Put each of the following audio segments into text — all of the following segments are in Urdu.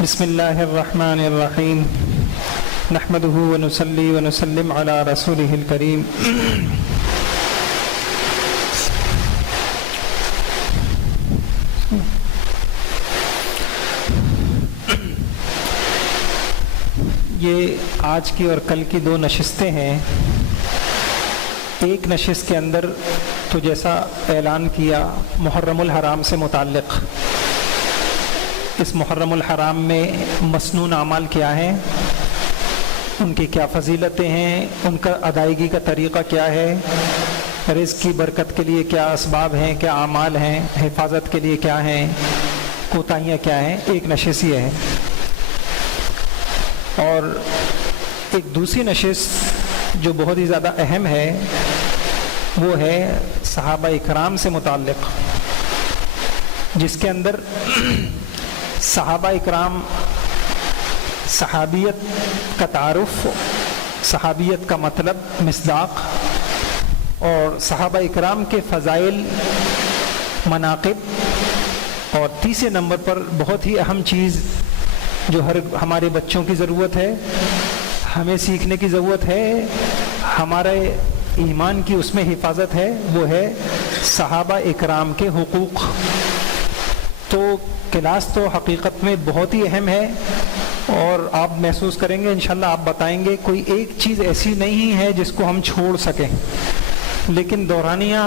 بسم اللہ الرحمن الرحیم نحمده ونصلی ونسلم علی رسولہ الکریم یہ آج کی اور کل کی دو نشستیں ہیں۔ ایک نشست کے اندر تو جیسا اعلان کیا محرم الحرام سے متعلق، اس محرم الحرام میں مسنون اعمال کیا ہیں، ان کی کیا فضیلتیں ہیں، ان کا ادائیگی کا طریقہ کیا ہے، رزق کی برکت کے لیے کیا اسباب ہیں، کیا اعمال ہیں، حفاظت کے لیے کیا ہیں، کوتاہیاں کیا ہیں، ایک نشست یہ ہے۔ اور ایک دوسری نشست جو بہت ہی زیادہ اہم ہے وہ ہے صحابہ اکرام سے متعلق، جس کے اندر صحابہ اکرام، صحابیت کا تعارف، صحابیت کا مطلب، مصداق، اور صحابہ اکرام کے فضائل، مناقب، اور تیسرے نمبر پر بہت ہی اہم چیز جو ہمارے بچوں کی ضرورت ہے، ہمیں سیکھنے کی ضرورت ہے، ہمارے ایمان کی اس میں حفاظت ہے، وہ ہے صحابہ اکرام کے حقوق۔ تو کلاس تو حقیقت میں بہت ہی اہم ہے، اور آپ محسوس کریں گے انشاءاللہ، آپ بتائیں گے کوئی ایک چیز ایسی نہیں ہے جس کو ہم چھوڑ سکیں، لیکن دورانیہ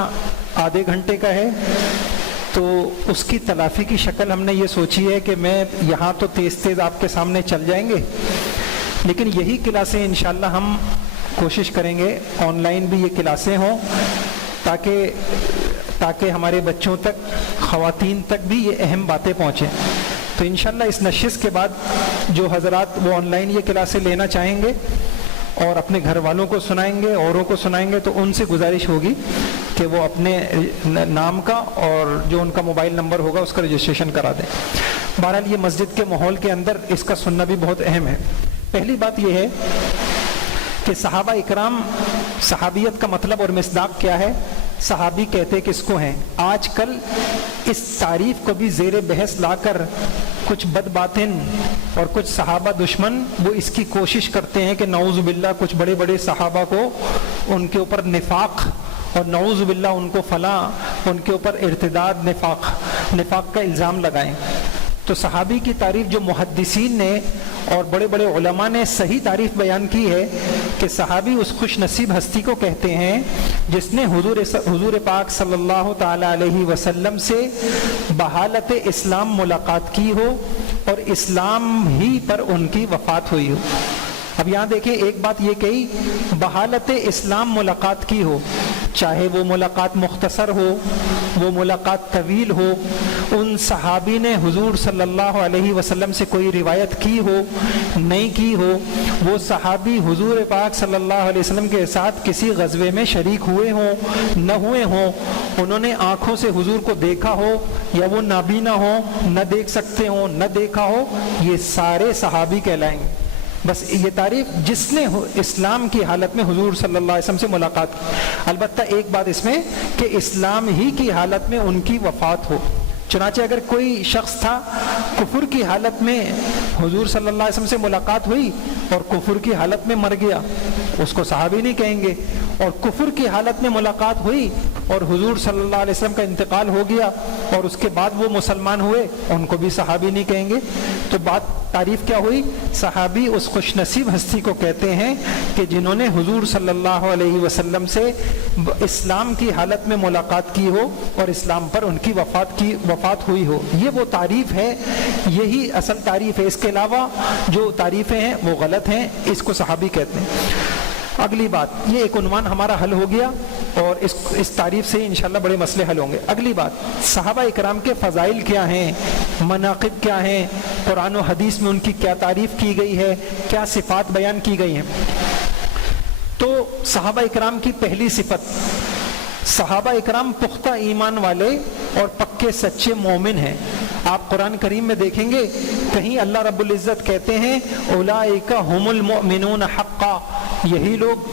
آدھے گھنٹے کا ہے، تو اس کی تلافی کی شکل ہم نے یہ سوچی ہے کہ میں یہاں تو تیز آپ کے سامنے چل جائیں گے، لیکن یہی کلاسیں انشاءاللہ ہم کوشش کریں گے آن لائن بھی یہ کلاسیں ہوں، تاکہ ہمارے بچوں تک، خواتین تک بھی یہ اہم باتیں پہنچیں۔ تو انشاءاللہ اس نشست کے بعد جو حضرات وہ آن لائن یہ کلاسیں لینا چاہیں گے اور اپنے گھر والوں کو سنائیں گے، اوروں کو سنائیں گے، تو ان سے گزارش ہوگی کہ وہ اپنے نام کا اور جو ان کا موبائل نمبر ہوگا اس کا رجسٹریشن کرا دیں۔ بہرحال یہ مسجد کے ماحول کے اندر اس کا سننا بھی بہت اہم ہے۔ پہلی بات یہ ہے کہ صحابہ اکرام، صحابیت کا مطلب اور مصداق کیا ہے، صحابی کہتے کس کو ہیں۔ آج کل اس تعریف کو بھی زیر بحث لا کر کچھ بد باطن اور کچھ صحابہ دشمن وہ اس کی کوشش کرتے ہیں کہ نعوذ باللہ کچھ بڑے بڑے صحابہ کو ان کے اوپر نفاق، اور نعوذ باللہ ان کو فلاں، ان کے اوپر ارتداد، نفاق کا الزام لگائیں۔ تو صحابی کی تعریف جو محدثین نے اور بڑے بڑے علماء نے صحیح تعریف بیان کی ہے کہ صحابی اس خوش نصیب ہستی کو کہتے ہیں جس نے حضور پاک صلی اللہ تعالی علیہ وسلم سے بحالت اسلام ملاقات کی ہو اور اسلام ہی پر ان کی وفات ہوئی ہو۔ اب یہاں دیکھیں، ایک بات یہ کہی بحالت اسلام ملاقات کی ہو، چاہے وہ ملاقات مختصر ہو، وہ ملاقات طویل ہو، ان صحابی نے حضور صلی اللہ علیہ وسلم سے کوئی روایت کی ہو، نہیں کی ہو، وہ صحابی حضور پاک صلی اللہ علیہ وسلم کے ساتھ کسی غزوے میں شریک ہوئے ہوں، نہ ہوئے ہوں، انہوں نے آنکھوں سے حضور کو دیکھا ہو یا وہ نابینا ہو، نہ دیکھ سکتے ہوں، نہ دیکھا ہو، یہ سارے صحابی کہلائیں گے۔ بس یہ تعریف جس نے اسلام کی حالت میں حضور صلی اللہ علیہ وسلم سے ملاقات کی۔ البتہ ایک بات اس میں کہ اسلام ہی کی حالت میں ان کی وفات ہو۔ چنانچہ اگر کوئی شخص تھا کفر کی حالت میں حضور صلی اللہ علیہ وسلم سے ملاقات ہوئی اور کفر کی حالت میں مر گیا، اس کو صحابی نہیں کہیں گے، اور کفر کی حالت میں ملاقات ہوئی اور حضور صلی اللہ علیہ وسلم کا انتقال ہو گیا اور اس کے بعد وہ مسلمان ہوئے، ان کو بھی صحابی نہیں کہیں گے۔ تو بات تعریف کیا ہوئی؟ صحابی اس خوش نصیب ہستی کو کہتے ہیں کہ جنہوں نے حضور صلی اللہ علیہ وسلم سے اسلام کی حالت میں ملاقات کی ہو اور اسلام پر ان کی وفات ہوئی ہو۔ یہ وہ تعریف ہے، یہی اصل تعریف ہے، اس کے علاوہ جو تعریفیں ہیں وہ غلط ہیں، اس کو صحابی کہتے ہیں۔ اگلی بات، یہ ایک عنوان ہمارا حل ہو گیا اور اس تعریف سے انشاءاللہ بڑے مسئلے حل ہوں گے۔ اگلی بات، صحابہ اکرام کے فضائل کیا ہیں، مناقب کیا ہیں، قرآن و حدیث میں ان کی کیا تعریف کی گئی ہے، کیا صفات بیان کی گئی ہیں۔ تو صحابہ اکرام کی پہلی صفت، صحابہ اکرام پختہ ایمان والے اور پکے سچے مومن ہیں۔ آپ قرآن کریم میں دیکھیں گے کہ کہیں اللہ رب العزت کہتے ہیں اولئک هم المؤمنون حقا، یہی لوگ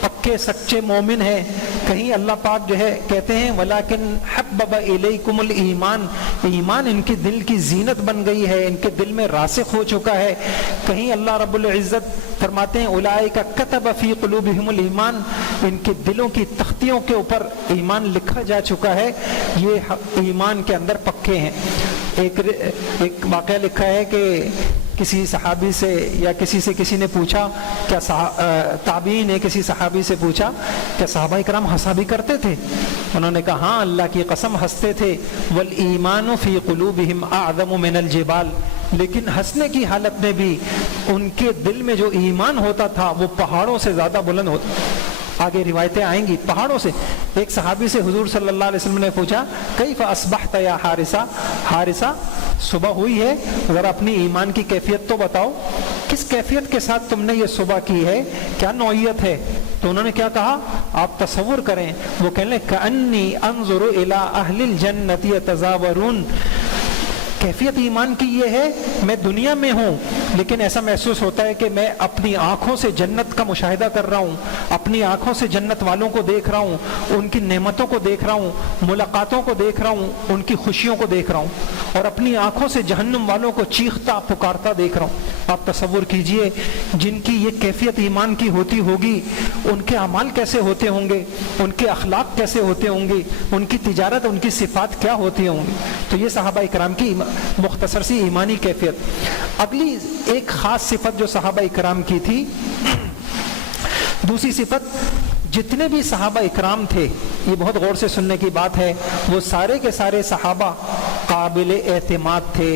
پکے سچے مومن ہیں. کہیں اللہ پاک جو ہے کہتے ہیں ولیکن حبب الیکم الایمان، ایمان ان کے دل کی زینت بن گئی ہے، ان کے دل میں راسخ ہو چکا ہے. کہیں اللہ رب العزت فرماتے ہیں اولئک کتب فی قلوبہم الایمان، ان کے دلوں کی تختیوں کے اوپر ایمان لکھا جا چکا ہے، یہ ایمان کے اندر پکے ہیں. ایک واقعہ لکھا ہے کہ کسی صحابی سے یا کسی نے پوچھا، کیا تابعین نے کسی صحابی سے پوچھا کیا صحابہ کرام ہنسا بھی کرتے تھے؟ انہوں نے کہا ہاں اللہ کی قسم ہنستے تھے. والایمان فی قلوبہم اعظم من الجبال، لیکن ہنسنے کی حالت میں بھی ان کے دل میں جو ایمان ہوتا تھا وہ پہاڑوں سے زیادہ بلند ہوتا. آگے روایتیں آئیں گی پہاڑوں سے. ایک صحابی سے حضور صلی اللہ علیہ وسلم نے پوچھا کیف اصبحت یا حارثہ، حارثہ صبح ہوئی ہے، ذرا اپنی ایمان کی کیفیت تو بتاؤ، کس کیفیت کے ساتھ تم نے یہ صبح کی ہے، کیا نوعیت ہے؟ تو انہوں نے کیا کہا، آپ تصور کریں، وہ کہنے کأنی انظر الی اہل الجنۃ یتزاورون، کیفیت ایمان کی یہ ہے میں دنیا میں ہوں لیکن ایسا محسوس ہوتا ہے کہ میں اپنی آنکھوں سے جنت کا مشاہدہ کر رہا ہوں، اپنی آنکھوں سے جنت والوں کو دیکھ رہا ہوں، ان کی نعمتوں کو دیکھ رہا ہوں، ملاقاتوں کو دیکھ رہا ہوں، ان کی خوشیوں کو دیکھ رہا ہوں، اور اپنی آنکھوں سے جہنم والوں کو چیختا پکارتا دیکھ رہا ہوں. آپ تصور کیجئے جن کی یہ کیفیت ایمان کی ہوتی ہوگی ان کے اعمال کیسے ہوتے ہوں گے، ان کے اخلاق کیسے ہوتے ہوں گے، ان کی تجارت، ان کی صفات کیا ہوتی ہوں گی. تو یہ صحابہ اکرام کی مختصر سی ایمانی کیفیت. اگلی ایک خاص صفت جو صحابہ اکرام کی تھی، دوسری صفت، جتنے بھی صحابہ اکرام تھے، یہ بہت غور سے سننے کی بات ہے، وہ سارے کے سارے صحابہ قابل اعتماد تھے،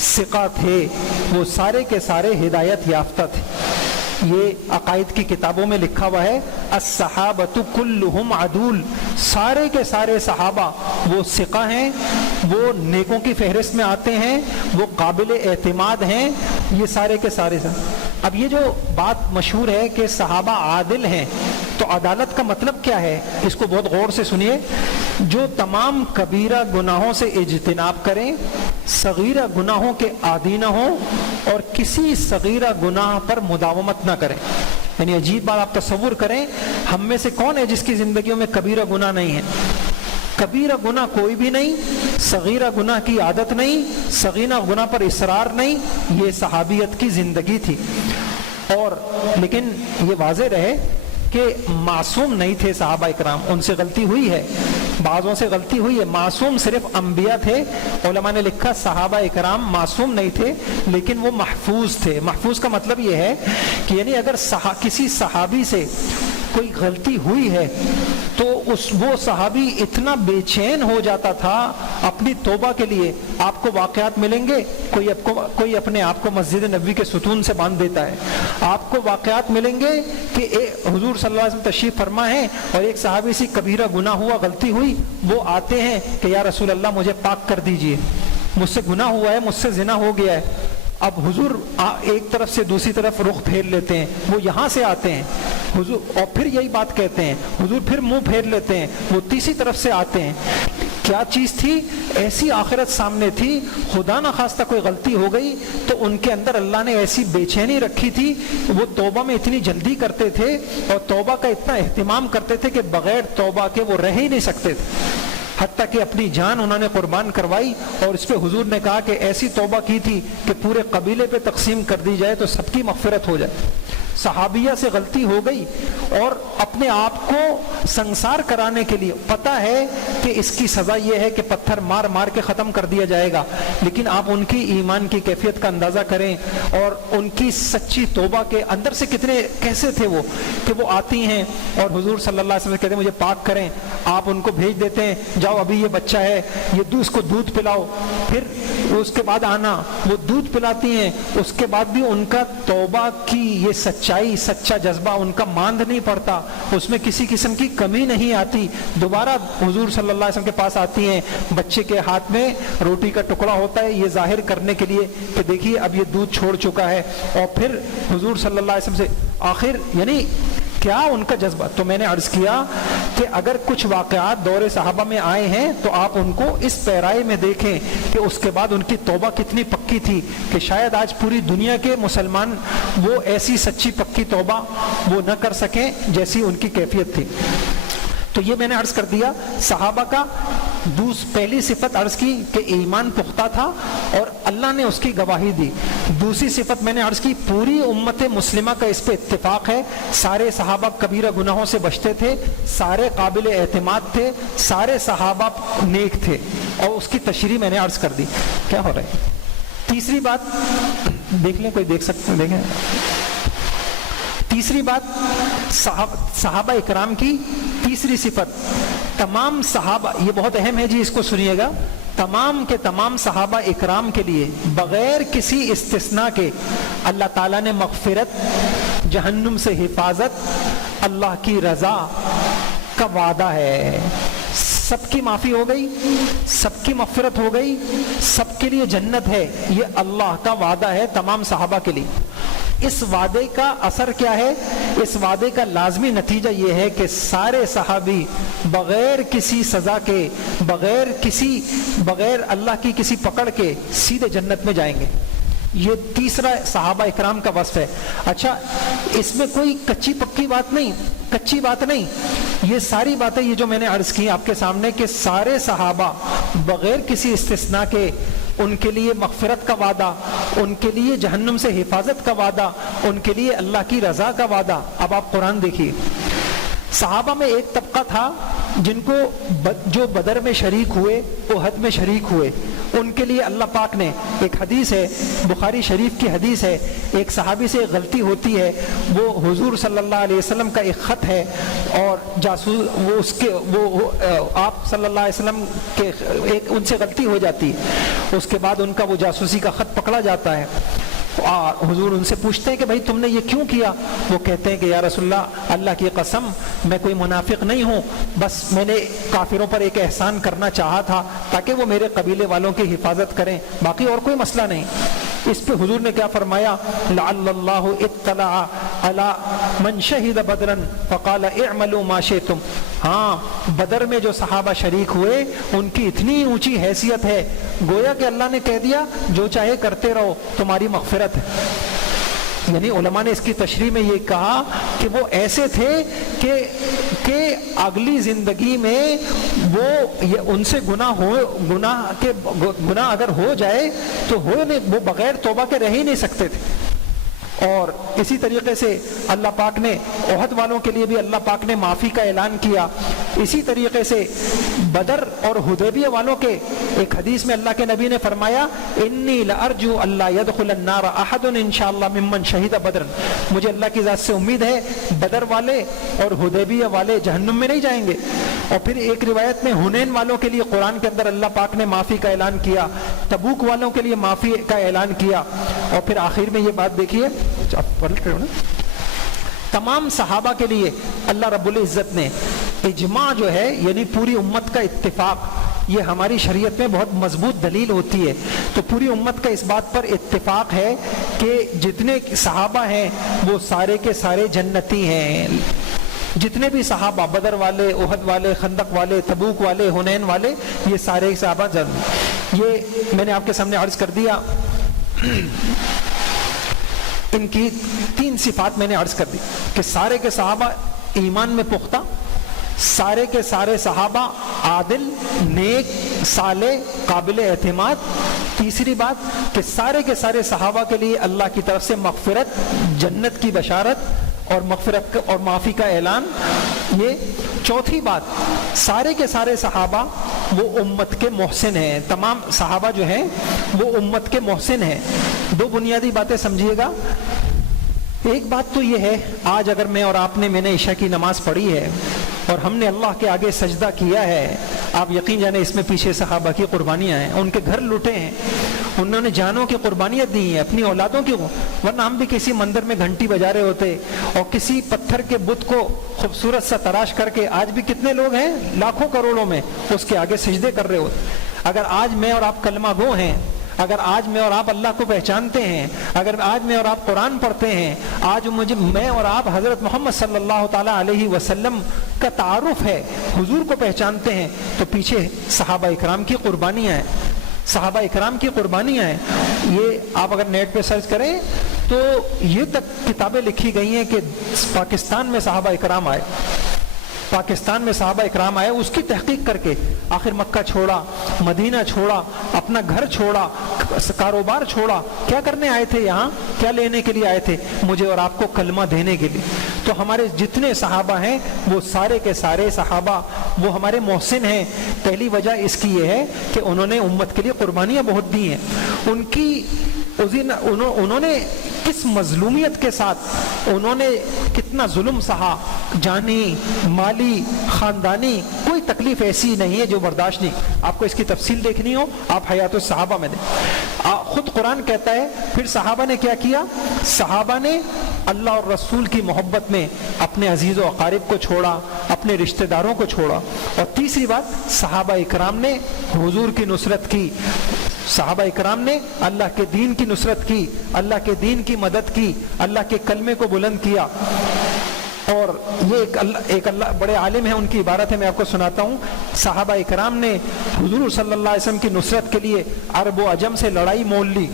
ثقہ تھے، وہ سارے کے سارے ہدایت یافتہ تھے. یہ عقائد کی کتابوں میں لکھا ہوا ہے الصحابۃ کلہم عدول، سارے کے سارے صحابہ وہ ثقہ ہیں، وہ نیکوں کی فہرست میں آتے ہیں، وہ قابل اعتماد ہیں، یہ سارے کے سارے. اب یہ جو بات مشہور ہے کہ صحابہ عادل ہیں، تو عدالت کا مطلب کیا ہے، اس کو بہت غور سے سنیے. جو تمام کبیرہ گناہوں سے اجتناب کریں، صغیرہ گناہوں کے عادی نہ ہوں، اور کسی صغیرہ گناہ پر مداومت نہ کریں. یعنی عجیب بات، آپ تصور کریں ہم میں سے کون ہے جس کی زندگیوں میں کبیرہ گناہ نہیں ہے؟ کبیرہ گناہ کوئی بھی نہیں، صغیرہ گناہ کی عادت نہیں، صغیرہ گناہ پر اصرار نہیں. یہ صحابیت کی زندگی تھی. اور لیکن یہ واضح رہے کہ معصوم نہیں تھے صحابہ اکرام، ان سے غلطی ہوئی ہے، بعضوں سے غلطی ہوئی ہے، معصوم صرف انبیاء تھے. علماء نے لکھا صحابہ اکرام معصوم نہیں تھے لیکن وہ محفوظ تھے. محفوظ کا مطلب یہ ہے کہ یعنی اگر کسی صحابی سے کوئی غلطی ہوئی ہے تو وہ صحابی اتنا بے چین ہو جاتا تھا اپنی توبہ کے لیے. آپ کو واقعات ملیں گے، کوئی اپنے آپ کو مسجد نبوی کے ستون سے باندھ دیتا ہے. آپ کو واقعات ملیں گے کہ حضور صلی اللہ علیہ وسلم تشریف فرما ہے اور ایک صحابی سی کبیرہ گناہ ہوا، غلطی ہوئی، وہ آتے ہیں کہ یا رسول اللہ مجھے پاک کر دیجئے، مجھ سے گناہ ہوا ہے، مجھ سے زنا ہو گیا ہے. اب حضور ایک طرف سے دوسری طرف رخ پھیر لیتے ہیں، وہ یہاں سے آتے ہیں حضور اور پھر یہی بات کہتے ہیں، حضور پھر منہ پھیر لیتے ہیں، وہ تیسری طرف سے آتے ہیں. کیا چیز تھی؟ ایسی آخرت سامنے تھی، خدا نہ خواستہ کوئی غلطی ہو گئی تو ان کے اندر اللہ نے ایسی بے چینی رکھی تھی، وہ توبہ میں اتنی جلدی کرتے تھے اور توبہ کا اتنا اہتمام کرتے تھے کہ بغیر توبہ کے وہ رہ ہی نہیں سکتے تھے. حتیٰ کہ اپنی جان انہوں نے قربان کروائی اور اس پہ حضور نے کہا کہ ایسی توبہ کی تھی کہ پورے قبیلے پہ تقسیم کر دی جائے تو سب کی مغفرت ہو جائے. صحابیہ سے غلطی ہو گئی اور اپنے آپ کو سنسار کرانے کے لیے پتہ ہے کہ اس کی سزا یہ ہے کہ پتھر مار مار کے ختم کر دیا جائے گا، لیکن آپ ان کی ایمان کی کیفیت کا اندازہ کریں اور ان کی سچی توبہ کے اندر سے کیسے تھے وہ کہ وہ آتی ہیں اور حضور صلی اللہ علیہ وسلم کہتے ہیں مجھے پاک کریں. آپ ان کو بھیج دیتے ہیں، جاؤ ابھی یہ بچہ ہے، یہ اس کو دودھ پلاؤ. پھر اس کے بعد آنا، وہ دودھ پلاتی ہیں. اس کے بعد بھی ان کا توبہ کی یہ سچا جذبہ ان کا ماند نہیں پڑتا، اس میں کسی قسم کی کمی نہیں آتی. دوبارہ حضور صلی اللہ علیہ وسلم کے پاس آتی ہیں، بچے کے ہاتھ میں روٹی کا ٹکڑا ہوتا ہے، یہ ظاہر کرنے کے لیے کہ دیکھیے اب یہ دودھ چھوڑ چکا ہے. اور پھر حضور صلی اللہ علیہ وسلم سے آخر یعنی کیا ان کا جذبہ. تو میں نے عرض کیا کہ اگر کچھ واقعات دور صحابہ میں آئے ہیں تو آپ ان کو اس پیرائے میں دیکھیں کہ اس کے بعد ان کی توبہ کتنی پکی تھی کہ شاید آج پوری دنیا کے مسلمان وہ ایسی سچی پکی توبہ وہ نہ کر سکیں جیسی ان کی کیفیت تھی. تو یہ میں نے عرض کر دیا صحابہ کا پہلی صفت عرض کی کہ ایمان پختہ تھا اور اللہ نے اس کی گواہی دی. دوسری صفت میں نے عرض کی پوری امت مسلمہ کا اس پہ اتفاق ہے, سارے صحابہ کبیرہ گناہوں سے بچتے تھے, سارے قابل اعتماد تھے, سارے صحابہ نیک تھے, اور اس کی تشریح میں نے عرض کر دی. کیا ہو رہا ہے؟ تیسری بات دیکھ لیں, کوئی دیکھ سکتے ہیں, دیکھیں. تیسری بات صحابہ اکرام کی تیسری صفت, تمام صحابہ, یہ بہت اہم ہے جی, اس کو سنیے گا, تمام کے تمام صحابہ اکرام کے لیے بغیر کسی استثناء کے اللہ تعالیٰ نے مغفرت, جہنم سے حفاظت, اللہ کی رضا کا وعدہ ہے. سب کی معافی ہو گئی, سب کی مغفرت ہو گئی, سب کے لیے جنت ہے, یہ اللہ کا وعدہ ہے تمام صحابہ کے لیے. اس وعدے کا اثر کیا ہے؟ اس وعدے کا لازمی نتیجہ یہ ہے کہ سارے صحابی بغیر کسی سزا کے, بغیر اللہ کی کسی پکڑ کے سیدھے جنت میں جائیں گے. یہ تیسرا صحابہ اکرام کا وصف ہے. اچھا, اس میں کوئی کچی پکی بات نہیں, کچی بات نہیں, یہ ساری باتیں یہ جو میں نے عرض کی آپ کے سامنے کہ سارے صحابہ بغیر کسی استثناء کے ان کے لیے مغفرت کا وعدہ, ان کے لیے جہنم سے حفاظت کا وعدہ, ان کے لیے اللہ کی رضا کا وعدہ. اب آپ قرآن دیکھیے, صحابہ میں ایک طبقہ تھا جن کو جو بدر میں شریک ہوئے, احد میں شریک ہوئے, ان کے لیے اللہ پاک نے, ایک حدیث ہے بخاری شریف کی حدیث ہے, ایک صحابی سے غلطی ہوتی ہے, وہ حضور صلی اللہ علیہ وسلم کا ایک خط ہے اور جاسوس وہ اس کے وہ آپ صلی اللہ علیہ وسلم کے ایک ان سے غلطی ہو جاتی ہے, اس کے بعد ان کا وہ جاسوسی کا خط پکڑا جاتا ہے. حضور ان سے پوچھتے ہیں کہ بھائی تم نے یہ کیوں کیا؟ وہ کہتے ہیں کہ یا رسول اللہ, اللہ کی قسم میں کوئی منافق نہیں ہوں, بس میں نے کافروں پر ایک احسان کرنا چاہا تھا تاکہ وہ میرے قبیلے والوں کی حفاظت کریں, باقی اور کوئی مسئلہ نہیں. اس پہ حضور نے کیا فرمایا؟ لعل اللہ اطلع علی من شہد بدرا فقال اعملوا ما شئتم. ہاں, بدر میں جو صحابہ شریک ہوئے ان کی اتنی اونچی حیثیت ہے, گویا کہ اللہ نے کہہ دیا جو چاہے کرتے رہو, تمہاری مغفرت ہے. یعنی علماء نے اس کی تشریح میں یہ کہا کہ وہ ایسے تھے کہ اگلی زندگی میں وہ ان سے گناہ اگر ہو جائے تو وہ بغیر توبہ کے رہ ہی نہیں سکتے تھے. اور اسی طریقے سے اللہ پاک نے احد والوں کے لیے بھی اللہ پاک نے معافی کا اعلان کیا. اسی طریقے سے بدر اور حدیبیہ والوں کے ایک حدیث میں اللہ کے نبی نے فرمایا انی لارجو اللہ يدخل النار احد انشاءاللہ ممن شہید بدر, مجھے اللہ کی ذات سے امید ہے بدر والے اور حدیبیہ والے جہنم میں نہیں جائیں گے. اور پھر ایک روایت میں حنین والوں کے لیے قرآن کے اندر اللہ پاک نے معافی کا اعلان کیا, تبوک والوں کے لیے معافی کا اعلان کیا. اور پھر آخر میں یہ بات دیکھیے, آپ پلٹ رہے ہو نا, تمام صحابہ کے لیے اللہ رب العزت نے اجماع جو ہے یعنی پوری امت کا اتفاق, یہ ہماری شریعت میں بہت مضبوط دلیل ہوتی ہے. تو پوری امت کا اس بات پر اتفاق ہے کہ جتنے صحابہ ہیں وہ سارے کے سارے جنتی ہیں. جتنے بھی صحابہ, بدر والے, احد والے, خندق والے, تبوک والے, حنین والے, یہ سارے صحابہ یہ میں نے آپ کے سامنے عرض کر دیا. ان کی 3 صفات میں نے عرض کر دی کہ سارے کے صحابہ ایمان میں پختہ, سارے کے سارے صحابہ عادل, نیک, صالح, قابل اعتماد. تیسری بات کہ سارے کے سارے صحابہ کے لیے اللہ کی طرف سے مغفرت, جنت کی بشارت اور مغفرت اور معافی کا اعلان. یہ چوتھی بات, سارے کے سارے صحابہ وہ امت کے محسن ہیں. تمام صحابہ جو ہیں وہ امت کے محسن ہیں. 2 بنیادی باتیں سمجھیے گا. ایک بات تو یہ ہے, آج اگر میں اور آپ نے, میں نے عشاء کی نماز پڑھی ہے اور ہم نے اللہ کے آگے سجدہ کیا ہے, آپ یقین جانے اس میں پیچھے صحابہ کی قربانیاں ہیں, ان کے گھر لوٹے ہیں, انہوں نے جانوں کی قربانیاں دی ہیں, اپنی اولادوں کی, ورنہ ہم بھی کسی مندر میں گھنٹی بجا رہے ہوتے اور کسی پتھر کے بت کو خوبصورت سا تراش کر کے, آج بھی کتنے لوگ ہیں لاکھوں کروڑوں میں اس کے آگے سجدے کر رہے ہوتے. اگر آج میں اور آپ کلمہ گو ہیں, اگر آج میں اور آپ اللہ کو پہچانتے ہیں، اگر آج میں اور آپ قرآن پڑھتے ہیں، آج میں اور آپ حضرت محمد صلی اللہ تعالیٰ علیہ وسلم کا تعارف ہے، حضور کو پہچانتے ہیں، تو پیچھے صحابہ اکرام کی قربانیاں ہیں، صحابہ اکرام کی قربانیاں ہیں۔ یہ آپ اگر نیٹ پہ سرچ کریں تو یہ تک کتابیں لکھی گئی ہیں کہ پاکستان میں صحابہ اکرام آئے، پاکستان میں صحابہ اکرام آئے، اس کی تحقیق کر کے آخر مکہ چھوڑا، مدینہ چھوڑا، اپنا گھر چھوڑا، کاروبار چھوڑا، کیا کرنے آئے تھے یہاں، کیا لینے کے لیے آئے تھے؟ مجھے اور آپ کو کلمہ دینے کے لیے۔ تو ہمارے جتنے صحابہ ہیں وہ سارے کے سارے صحابہ وہ ہمارے محسن ہیں۔ پہلی وجہ اس کی یہ ہے کہ انہوں نے امت کے لیے قربانیاں بہت دی ہیں، انہوں نے کس مظلومیت کے ساتھ، انہوں نے کتنا ظلم سہا، جانی، مالی، خاندانی، کوئی تکلیف ایسی نہیں ہے جو برداشت نہیں۔ آپ کو اس کی تفصیل دیکھنی ہو آپ حیات الصحابہ میں دیں۔ خود قرآن کہتا ہے پھر صحابہ نے کیا کیا؟ صحابہ نے اللہ اور رسول کی محبت میں اپنے عزیز و اقارب کو چھوڑا، اپنے رشتہ داروں کو چھوڑا۔ اور تیسری بات، صحابہ اکرام نے حضور کی نصرت کی، صحابہ اکرام نے اللہ کے دین کی نصرت کی، اللہ کے دین کی مدد کی، اللہ کے کلمے کو بلند کیا۔ اور یہ ایک اللہ بڑے عالم ہیں، ان کی عبارت ہے، میں آپ کو سناتا ہوں۔ صحابہ اکرام نے حضور صلی اللہ علیہ وسلم کی نصرت کے لیے عرب و عجم سے لڑائی مول لی،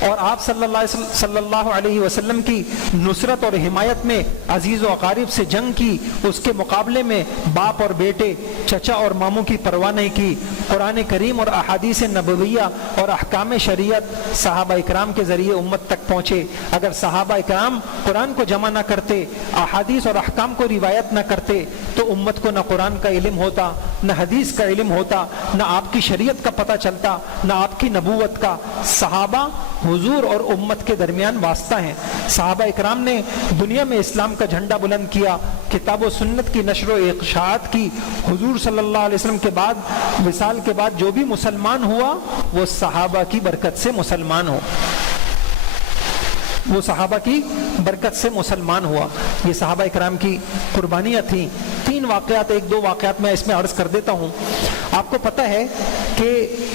اور آپ صلی اللہ علیہ وسلم کی نصرت اور حمایت میں عزیز و اقارب سے جنگ کی، اس کے مقابلے میں باپ اور بیٹے، چچا اور ماموں کی پرواہ نہیں کی۔ قرآن کریم اور احادیث نبویہ اور احکام شریعت صحابہ اکرام کے ذریعے امت تک پہنچے۔ اگر صحابہ اکرام قرآن کو جمع نہ کرتے، احادیث اور احکام کو روایت نہ کرتے، تو امت کو نہ قرآن کا علم ہوتا، نہ حدیث کا علم ہوتا، نہ آپ کی شریعت کا پتہ چلتا، نہ آپ کی نبوت کا۔ صحابہ حضور اور امت کے درمیان واسطہ ہیں۔ صحابہ اکرام نے دنیا میں اسلام کا جھنڈا بلند کیا، کتاب و سنت کی نشر و اشاعت کی۔ حضور صلی اللہ علیہ وسلم کے بعد، وصال کے بعد جو بھی مسلمان ہوا وہ صحابہ کی برکت سے مسلمان ہو، وہ صحابہ کی برکت سے مسلمان ہوا۔ یہ صحابہ اکرام کی قربانیاں تھیں۔ تین واقعات، ایک دو واقعات میں اس میں عرض کر دیتا ہوں۔ آپ کو پتہ ہے کہ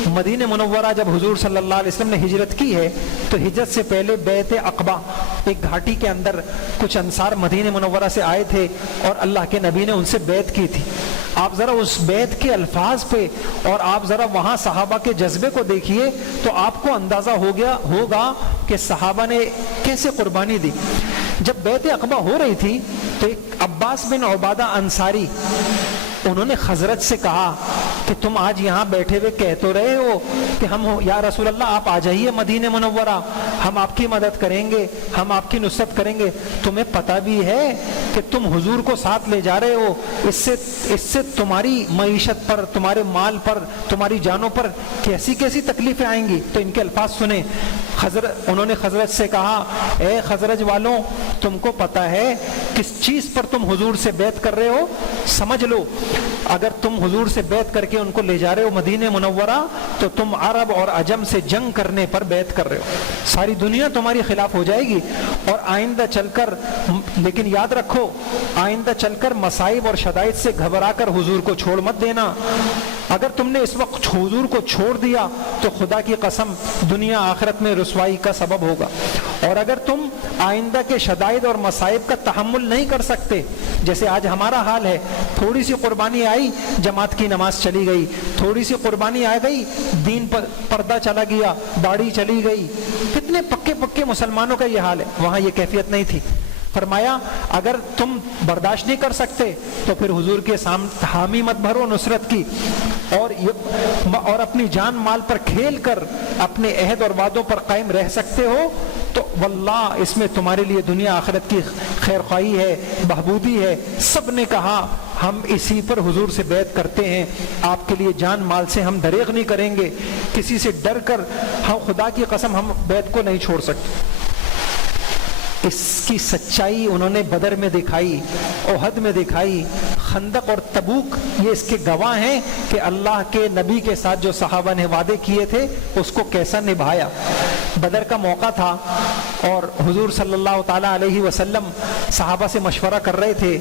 مدینہ منورہ جب حضور صلی اللہ علیہ وسلم نے ہجرت کی ہے تو ہجرت سے پہلے بیعت عقبہ، ایک گھاٹی کے اندر کچھ انصار مدینہ منورہ سے آئے تھے اور اللہ کے نبی نے ان سے بیعت کی تھی۔ آپ ذرا اس بیعت کے الفاظ پہ اور آپ ذرا وہاں صحابہ کے جذبے کو دیکھیے تو آپ کو اندازہ ہوگا کہ صحابہ نے کیسے قربانی دی۔ جب بیعت عقبہ ہو رہی تھی تو ایک عباس بن عبادہ انصاری، انہوں نے حضرت سے کہا کہ تم آج یہاں بیٹھے ہوئے کہہ تو رہے ہو کہ ہم یا رسول اللہ آپ آ جائیے مدینہ منورہ، ہم آپ کی مدد کریں گے، ہم آپ کی نصرت کریں گے، تمہیں پتہ بھی ہے کہ تم حضور کو ساتھ لے جا رہے ہو، اس سے تمہاری معیشت پر، تمہارے مال پر، تمہاری جانوں پر کیسی کیسی تکلیفیں آئیں گی۔ تو ان کے الفاظ سنیں۔ انہوں نے حضرت سے کہا، اے خزرج والوں، تم کو پتہ ہے کس چیز پر تم حضور سے بیعت کر رہے ہو؟ سمجھ لو، اگر تم حضور سے بیعت کر کے ان کو لے جا رہے ہو مدینہ منورہ تو تم عرب اور عجم سے جنگ کرنے پر بیعت کر رہے ہو، ساری دنیا تمہاری خلاف ہو جائے گی، اور آئندہ چل کر، لیکن یاد رکھو، آئندہ چل کر مصائب اور شدائد سے گھبرا کر حضور کو چھوڑ مت دینا۔ اگر تم نے اس وقت حضور کو چھوڑ دیا تو خدا کی قسم دنیا آخرت میں رسوائی کا سبب ہوگا، اور اگر تم آئندہ کے شدائد اور مصائب کا تحمل نہیں کر سکتے، جیسے آج ہمارا حال ہے، تھوڑی سی قربانی آئی جماعت کی نماز چلی گئی، تھوڑی سی قربانی آ گئی دین پر پردہ چلا گیا، داڑھی چلی گئی، کتنے پکے مسلمانوں کا یہ حال ہے۔ وہاں یہ کیفیت نہیں تھی۔ فرمایا اگر تم برداشت نہیں کر سکتے تو پھر حضور کے سامنے حامی مت بھرو نصرت کی، اور اپنی جان مال پر کھیل کر اپنے عہد اور وعدوں پر قائم رہ سکتے ہو تو واللہ اس میں تمہارے لیے دنیا آخرت کی خیر خواہی ہے، بہبودی ہے۔ سب نے کہا ہم اسی پر حضور سے بیعت کرتے ہیں، آپ کے لیے جان مال سے ہم دریغ نہیں کریں گے، کسی سے ڈر کر ہم خدا کی قسم ہم بیعت کو نہیں چھوڑ سکتے۔ اس کی سچائی انہوں نے بدر میں دکھائی، احد میں دکھائی، خندق اور تبوک یہ اس کے گواہ ہیں کہ اللہ کے نبی کے ساتھ جو صحابہ نے وعدے کیے تھے اس کو کیسا نبھایا۔ بدر کا موقع تھا اور حضور صلی اللہ تعالیٰ علیہ وسلم صحابہ سے مشورہ کر رہے تھے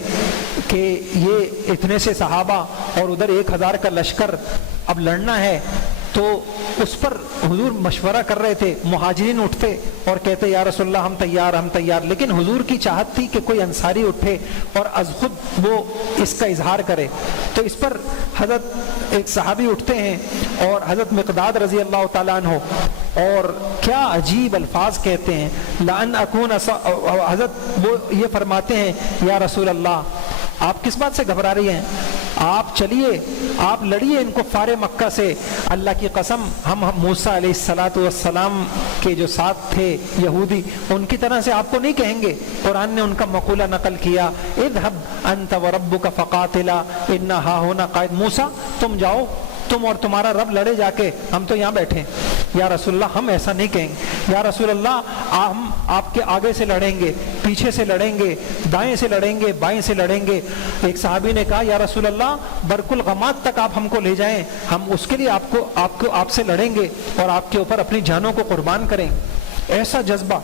کہ یہ اتنے سے صحابہ اور ادھر 1000 کا لشکر اب لڑنا ہے، تو اس پر حضور مشورہ کر رہے تھے. مہاجرین اٹھتے اور کہتے یا رسول اللہ ہم تیار, لیکن حضور کی چاہت تھی کہ کوئی انصاری اٹھے اور از خود وہ اس کا اظہار کرے. تو اس پر حضرت ایک صحابی اٹھتے ہیں اور حضرت مقداد رضی اللہ تعالیٰ عنہ, اور کیا عجیب الفاظ کہتے ہیں, لَأَنْ أَكُونَ حضرت وہ یہ فرماتے ہیں یا رسول اللہ آپ کس بات سے گھبرا رہی ہیں, آپ چلیے, آپ لڑیے ان کفار مکہ سے. اللہ کی قسم ہم موسیٰ علیہ السلام کے جو ساتھ تھے یہودی, ان کی طرح سے آپ کو نہیں کہیں گے. قرآن نے ان کا مقولہ نقل کیا, اذهب انت وربک فقاتلا انا ہاہنا قاعد. موسیٰ تم جاؤ, تم اور تمہارا رب لڑے جا کے, ہم تو یہاں بیٹھے. یا رسول اللہ ہم ایسا نہیں کہیں گے, یا رسول اللہ ہم آپ کے آگے سے لڑیں گے, پیچھے سے لڑیں گے, دائیں سے لڑیں گے, بائیں سے لڑیں گے. ایک صحابی نے کہا یا رسول اللہ برق الغمات تک آپ ہم کو لے جائیں, ہم اس کے لیے آپ سے لڑیں گے اور آپ کے اوپر اپنی جانوں کو قربان کریں. ایسا جذبہ,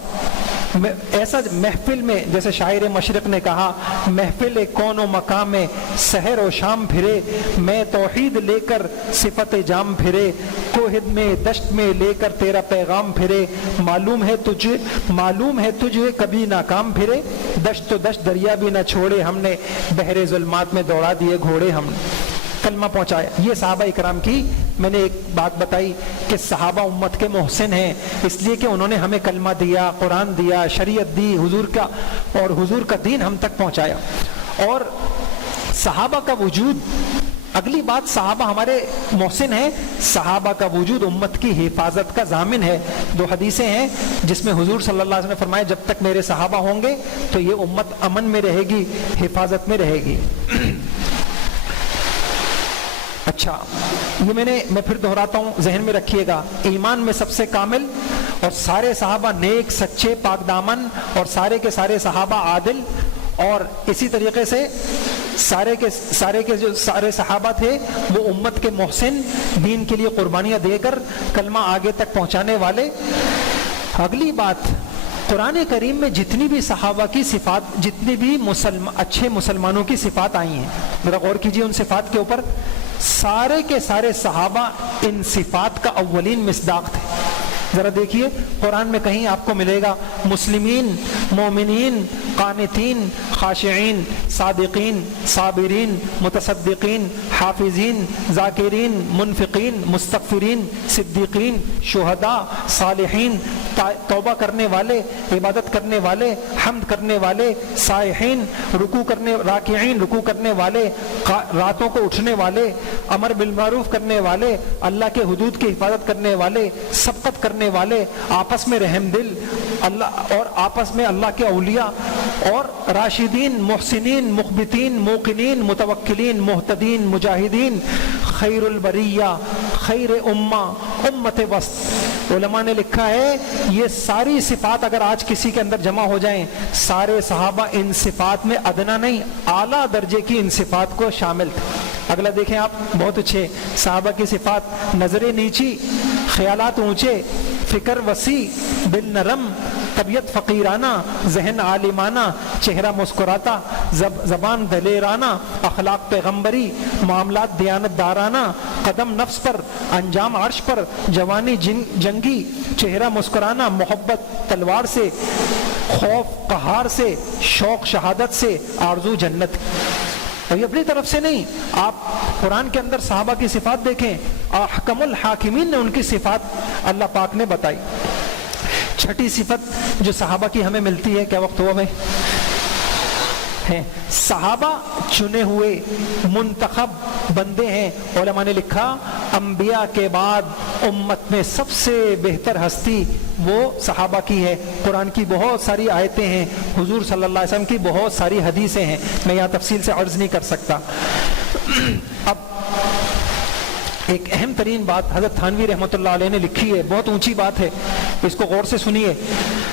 ایسا محفل میں, جیسے شاعر مشرق نے کہا, محفل کون و مقام میں سحر و شام پھرے, میں توحید لے کر صفت جام پھرے, کوہد میں دشت میں لے کر تیرا پیغام پھرے, معلوم ہے تجھے کبھی ناکام پھرے, دشت و دشت دریا بھی نہ چھوڑے ہم نے, بحر ظلمات میں دوڑا دیے گھوڑے ہم نے. کلمہ پہنچایا. یہ صحابہ اکرام کی میں نے ایک بات بتائی کہ صحابہ امت کے محسن ہیں, اس لیے کہ انہوں نے ہمیں کلمہ دیا, قرآن دیا, شریعت دی, حضور کا دین ہم تک پہنچایا. اور صحابہ کا وجود, اگلی بات, صحابہ ہمارے محسن ہیں, صحابہ کا وجود امت کی حفاظت کا ضامن ہے. 2 حدیثیں ہیں جس میں حضور صلی اللہ علیہ وسلم نے فرمایا جب تک میرے صحابہ ہوں گے تو یہ امت امن میں رہے گی, حفاظت میں رہے گی. اچھا, یہ میں پھر دہراتا ہوں, ذہن میں رکھیے گا, ایمان میں سب سے کامل اور سارے صحابہ نیک, سچے, پاک دامن, اور سارے کے سارے صحابہ عادل, اور اسی طریقے سے سارے صحابہ تھے وہ امت کے محسن, دین کے لیے قربانیاں دے کر کلمہ آگے تک پہنچانے والے. اگلی بات, قرآن کریم میں جتنی بھی صحابہ کی صفات, جتنی بھی اچھے مسلمانوں کی صفات آئی ہیں, ذرا غور کیجئے ان صفات کے اوپر. سارے کے سارے صحابہ ان صفات کا اولین مصداق تھے. ذرا دیکھیے قرآن میں کہیں آپ کو ملے گا مسلمین, مومنین, قانتین, خاشعین, صادقین, صابرین, متصدقین, حافظین, ذاکرین, منفقین, مستغفرین, صدیقین, شہداء, صالحین, توبہ کرنے والے, عبادت کرنے والے, حمد کرنے والے, سائحین, راکعین, رکوع کرنے والے, راتوں کو اٹھنے والے, امر بالمعروف کرنے والے, اللہ کے حدود کی حفاظت کرنے والے, سبقت کرنے والے, آپس میں رحم دل, اللہ اور آپس میں اللہ کے اولیاء, اور راشدین, محسنین, مخبتین, موقنین, متوکلین, محتدین, مجاہدین, خیر البریہ, خیر امہ, امت وسط. علماء نے لکھا ہے یہ ساری صفات اگر آج کسی کے اندر جمع ہو جائیں, سارے صحابہ ان صفات میں ادنا نہیں اعلیٰ درجے کی ان صفات کو شامل تھے. اگلا دیکھیں آپ, بہت اچھے صحابہ کی صفات, نظریں نیچی, خیالات اونچے, فکر وسیع, دل نرم, طبیعت فقیرانہ, ذہن عالمانہ, چہرہ مسکراتا, زبان دلیرانہ, اخلاق پیغمبری, معاملات دیانت دارانہ, قدم نفس پر, انجام عرش پر, جوانی جنگی, چہرہ مسکرانا, محبت تلوار سے, خوف قہار سے, شوق شہادت سے, آرزو جنت. اور یہ اپنی طرف سے نہیں, آپ قرآن کے اندر صحابہ کی صفات دیکھیں, احکم الحاکمین نے ان کی صفات اللہ پاک نے بتائی. چھٹی صفت جو صحابہ کی ہمیں ملتی ہے, کیا وقت ہوا میں ہے, صحابہ چنے ہوئے منتخب بندے ہیں. علماء نے لکھا انبیاء کے بعد امت میں سب سے بہتر ہستی وہ صحابہ کی ہے. قرآن کی بہت ساری آیتیں ہیں, حضور صلی اللہ علیہ وسلم کی بہت ساری حدیثیں ہیں, میں یہاں تفصیل سے عرض نہیں کر سکتا. اب ایک اہم ترین بات حضرت تھانوی رحمۃ اللہ علیہ نے لکھی ہے, بہت اونچی بات ہے, اس کو غور سے سنیے.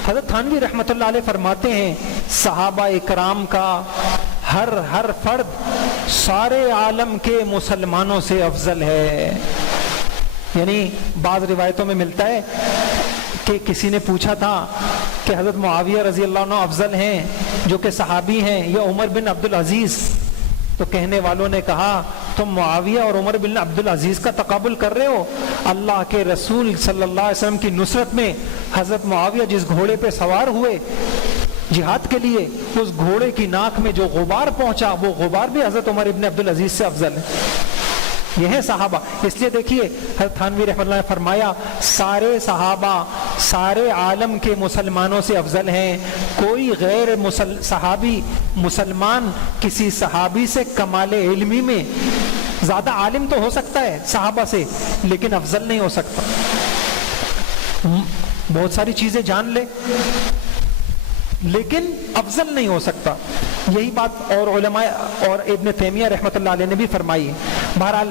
حضرت تھانوی رحمۃ اللہ علیہ فرماتے ہیں صحابہ اکرام کا ہر فرد سارے عالم کے مسلمانوں سے افضل ہے. یعنی بعض روایتوں میں ملتا ہے کہ کسی نے پوچھا تھا کہ حضرت معاویہ رضی اللہ عنہ افضل ہیں جو کہ صحابی ہیں یا عمر بن عبد العزیز, تو کہنے والوں نے کہا تم معاویہ اور عمر بن عبدالعزیز کا تقابل کر رہے ہو؟ اللہ کے رسول صلی اللہ علیہ وسلم کی نصرت میں حضرت معاویہ جس گھوڑے پہ سوار ہوئے جہاد کے لیے، اس گھوڑے کی ناک میں جو غبار پہنچا وہ غبار بھی حضرت عمر بن عبدالعزیز سے افضل ہے۔ یہ ہے صحابہ۔ اس لیے دیکھیے حضرت تھانوی رحمۃ اللہ نے فرمایا سارے صحابہ سارے عالم کے مسلمانوں سے افضل ہیں، کوئی غیر صحابی مسلمان کسی صحابی سے کمال علمی میں زیادہ عالم تو ہو سکتا ہے صحابہ سے، لیکن افضل نہیں ہو سکتا۔ بہت ساری چیزیں جان لے لیکن افضل نہیں ہو سکتا۔ یہی بات اور علماء اور ابن تیمیہ رحمۃ اللہ علیہ نے بھی فرمائی ہے۔ بہرحال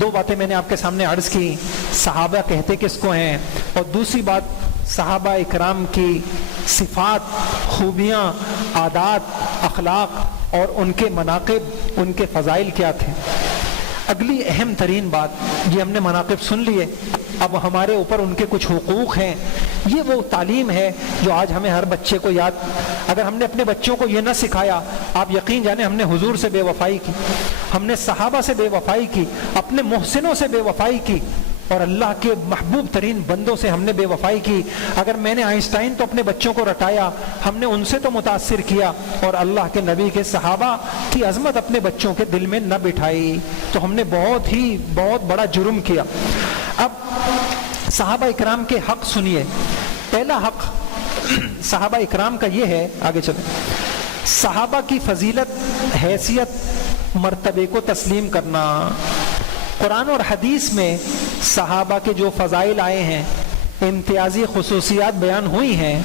دو باتیں میں نے آپ کے سامنے عرض کی، صحابہ کہتے کس کو ہیں، اور دوسری بات صحابہ اکرام کی صفات، خوبیاں، عادات، اخلاق اور ان کے مناقب، ان کے فضائل کیا تھے۔ اگلی اہم ترین بات، یہ ہم نے مناقب سن لیے، اب ہمارے اوپر ان کے کچھ حقوق ہیں۔ یہ وہ تعلیم ہے جو آج ہمیں ہر بچے کو یاد، اگر ہم نے اپنے بچوں کو یہ نہ سکھایا، آپ یقین جانیں ہم نے حضور سے بے وفائی کی، ہم نے صحابہ سے بے وفائی کی، اپنے محسنوں سے بے وفائی کی، اور اللہ کے محبوب ترین بندوں سے ہم نے بے وفائی کی۔ اگر میں نے آئنسٹائن تو اپنے بچوں کو رٹایا، ہم نے ان سے تو متاثر کیا، اور اللہ کے نبی کے صحابہ کی عظمت اپنے بچوں کے دل میں نہ بٹھائی، تو ہم نے بہت بڑا جرم کیا۔ اب صحابہ اکرام کے حق سنیے۔ پہلا حق صحابہ اکرام کا یہ ہے، آگے چلیں، صحابہ کی فضیلت، حیثیت، مرتبے کو تسلیم کرنا۔ قرآن اور حدیث میں صحابہ کے جو فضائل آئے ہیں، امتیازی خصوصیات بیان ہوئی ہیں،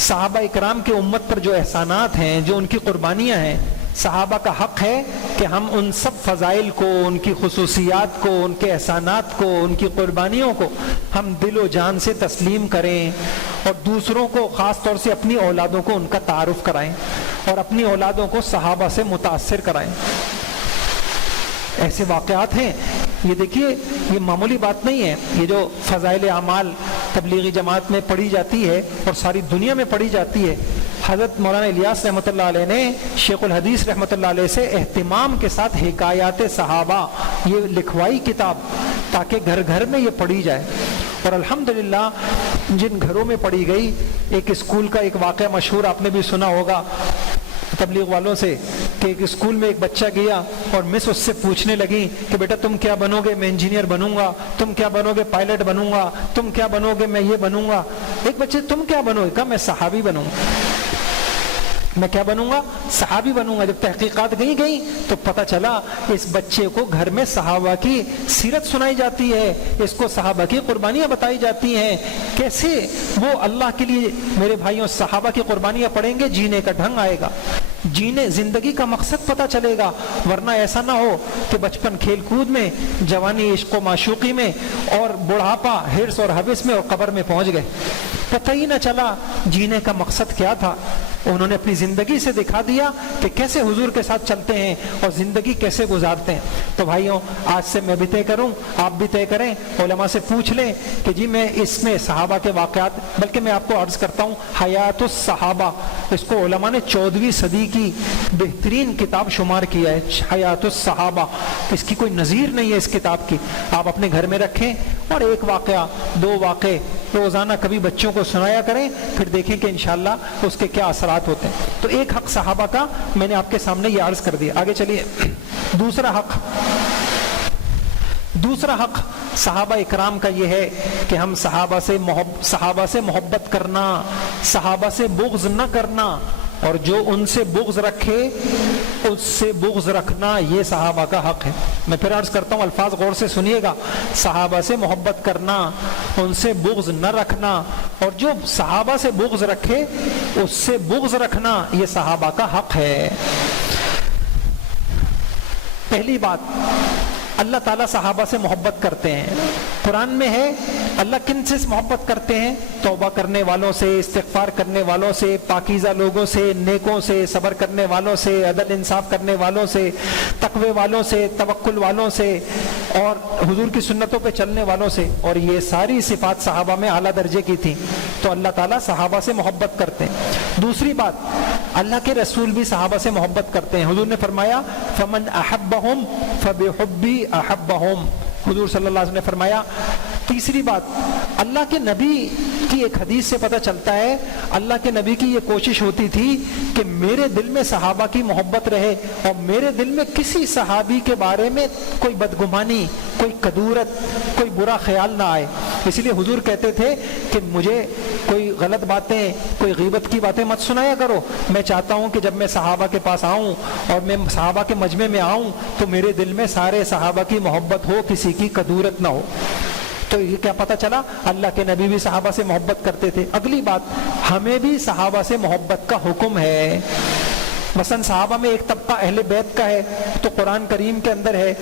صحابہ اکرام کے امت پر جو احسانات ہیں، جو ان کی قربانیاں ہیں، صحابہ کا حق ہے کہ ہم ان سب فضائل کو، ان کی خصوصیات کو، ان کے احسانات کو، ان کی قربانیوں کو ہم دل و جان سے تسلیم کریں، اور دوسروں کو، خاص طور سے اپنی اولادوں کو ان کا تعارف کرائیں، اور اپنی اولادوں کو صحابہ سے متاثر کرائیں۔ ایسے واقعات ہیں، یہ دیکھیے یہ معمولی بات نہیں ہے، یہ جو فضائل اعمال تبلیغی جماعت میں پڑھی جاتی ہے اور ساری دنیا میں پڑھی جاتی ہے، حضرت مولانا الیاس رحمۃ اللہ علیہ نے شیخ الحدیث رحمۃ اللہ علیہ سے اہتمام کے ساتھ حکایات صحابہ یہ لکھوائی کتاب، تاکہ گھر گھر میں یہ پڑھی جائے۔ اور الحمدللہ جن گھروں میں پڑھی گئی، ایک اسکول کا ایک واقعہ مشہور آپ نے بھی سنا ہوگا تبلیغ والوں سے، کہ ایک اسکول میں ایک بچہ گیا اور مس اس سے پوچھنے لگی کہ بیٹا تم کیا بنو گے؟ میں انجینئر بنوں گا۔ تم کیا بنو گے؟ پائلٹ بنوں گا۔ تم کیا بنو گے؟ میں یہ بنوں گا۔ ایک بچے تم کیا بنو گے؟ کہا میں صحابی بنوں گا۔ میں کیا بنوں گا؟ صحابی بنوں گا۔ جب تحقیقات گئیں تو پتہ چلا اس بچے کو گھر میں صحابہ کی سیرت سنائی جاتی ہے، اس کو صحابہ کی قربانیاں بتائی جاتی ہیں، کیسے وہ اللہ کے لیے، میرے بھائیوں صحابہ کی قربانیاں پڑھیں گے، جینے کا ڈھنگ آئے گا، جینے زندگی کا مقصد پتہ چلے گا۔ ورنہ ایسا نہ ہو کہ بچپن کھیل کود میں، جوانی عشق و معشوقی میں، اور بڑھاپا حرص اور حوث میں، اور قبر میں پہنچ گئے، پتہ ہی نہ چلا جینے کا مقصد کیا تھا۔ انہوں نے اپنی زندگی سے دکھا دیا کہ کیسے حضور کے ساتھ چلتے ہیں اور زندگی کیسے گزارتے ہیں۔ تو بھائیوں آج سے میں بھی طے کروں، آپ بھی طے کریں، علماء سے پوچھ لیں کہ جی میں اس میں صحابہ کے واقعات، بلکہ میں آپ کو عرض کرتا ہوں حیات الصحابہ، اس کو علماء نے 14ویں صدی کی بہترین کتاب شمار کیا ہے، حیات الصحابہ، اس کی کوئی نظیر نہیں ہے اس کتاب کی۔ آپ اپنے گھر میں رکھیں اور ایک واقعہ، 2 واقعے روزانہ کبھی بچوں کو سنایا کریں، پھر دیکھیں کہ انشاءاللہ اس کے کیا اثرات ہوتے ہیں۔ تو ایک حق صحابہ کا میں نے آپ کے سامنے یہ عرض کر دیا۔ آگے چلیے، دوسرا حق صحابہ اکرام کا یہ ہے کہ ہم صحابہ سے محبت کرنا، صحابہ سے بغض نہ کرنا، اور جو ان سے بغض رکھے اس سے بغض رکھنا، یہ صحابہ کا حق ہے۔ میں پھر عرض کرتا ہوں، الفاظ غور سے سنیے گا، صحابہ سے محبت کرنا، ان سے بغض نہ رکھنا، اور جو صحابہ سے بغض رکھے اس سے بغض رکھنا، یہ صحابہ کا حق ہے۔ پہلی بات، اللہ تعالیٰ صحابہ سے محبت کرتے ہیں، قرآن میں ہے اللہ کن سے محبت کرتے ہیں؟ توبہ کرنے والوں سے، استغفار کرنے والوں سے، پاکیزہ لوگوں سے، نیکوں سے، صبر کرنے والوں سے، عدل انصاف کرنے والوں سے، تقوی والوں سے، توکل والوں سے، اور حضور کی سنتوں پہ چلنے والوں سے. اور یہ ساری صفات صحابہ میں اعلیٰ درجے کی تھیں. تو اللہ تعالیٰ صحابہ سے محبت کرتے ہیں. دوسری بات، اللہ کے رسول بھی صحابہ سے محبت کرتے ہیں. حضور نے فرمایا فمن احبہم فبحبی احبہم، حضور صلی اللہ علیہ وسلم نے فرمایا. تیسری بات، اللہ کے نبی کی ایک حدیث سے پتہ چلتا ہے اللہ کے نبی کی یہ کوشش ہوتی تھی کہ میرے دل میں صحابہ کی محبت رہے اور میرے دل میں کسی صحابی کے بارے میں کوئی بدگمانی، کوئی کدورت، کوئی برا خیال نہ آئے. اس لیے حضور کہتے تھے کہ مجھے کوئی غلط باتیں، کوئی غیبت کی باتیں مت سنایا کرو. میں چاہتا ہوں کہ جب میں صحابہ کے پاس آؤں اور میں صحابہ کے مجمع میں آؤں تو میرے دل میں سارے صحابہ کی محبت ہو، کسی کی کدورت نہ ہو. تو یہ کیا پتہ چلا؟ اللہ کے نبی بھی صحابہ سے محبت کرتے تھے. اگلی بات، ہمیں بھی صحابہ سے محبت کا حکم ہے. مثلا صحابہ میں ایک طبقہ اہل بیت کا ہے تو قرآن کریم کے اندر ہے،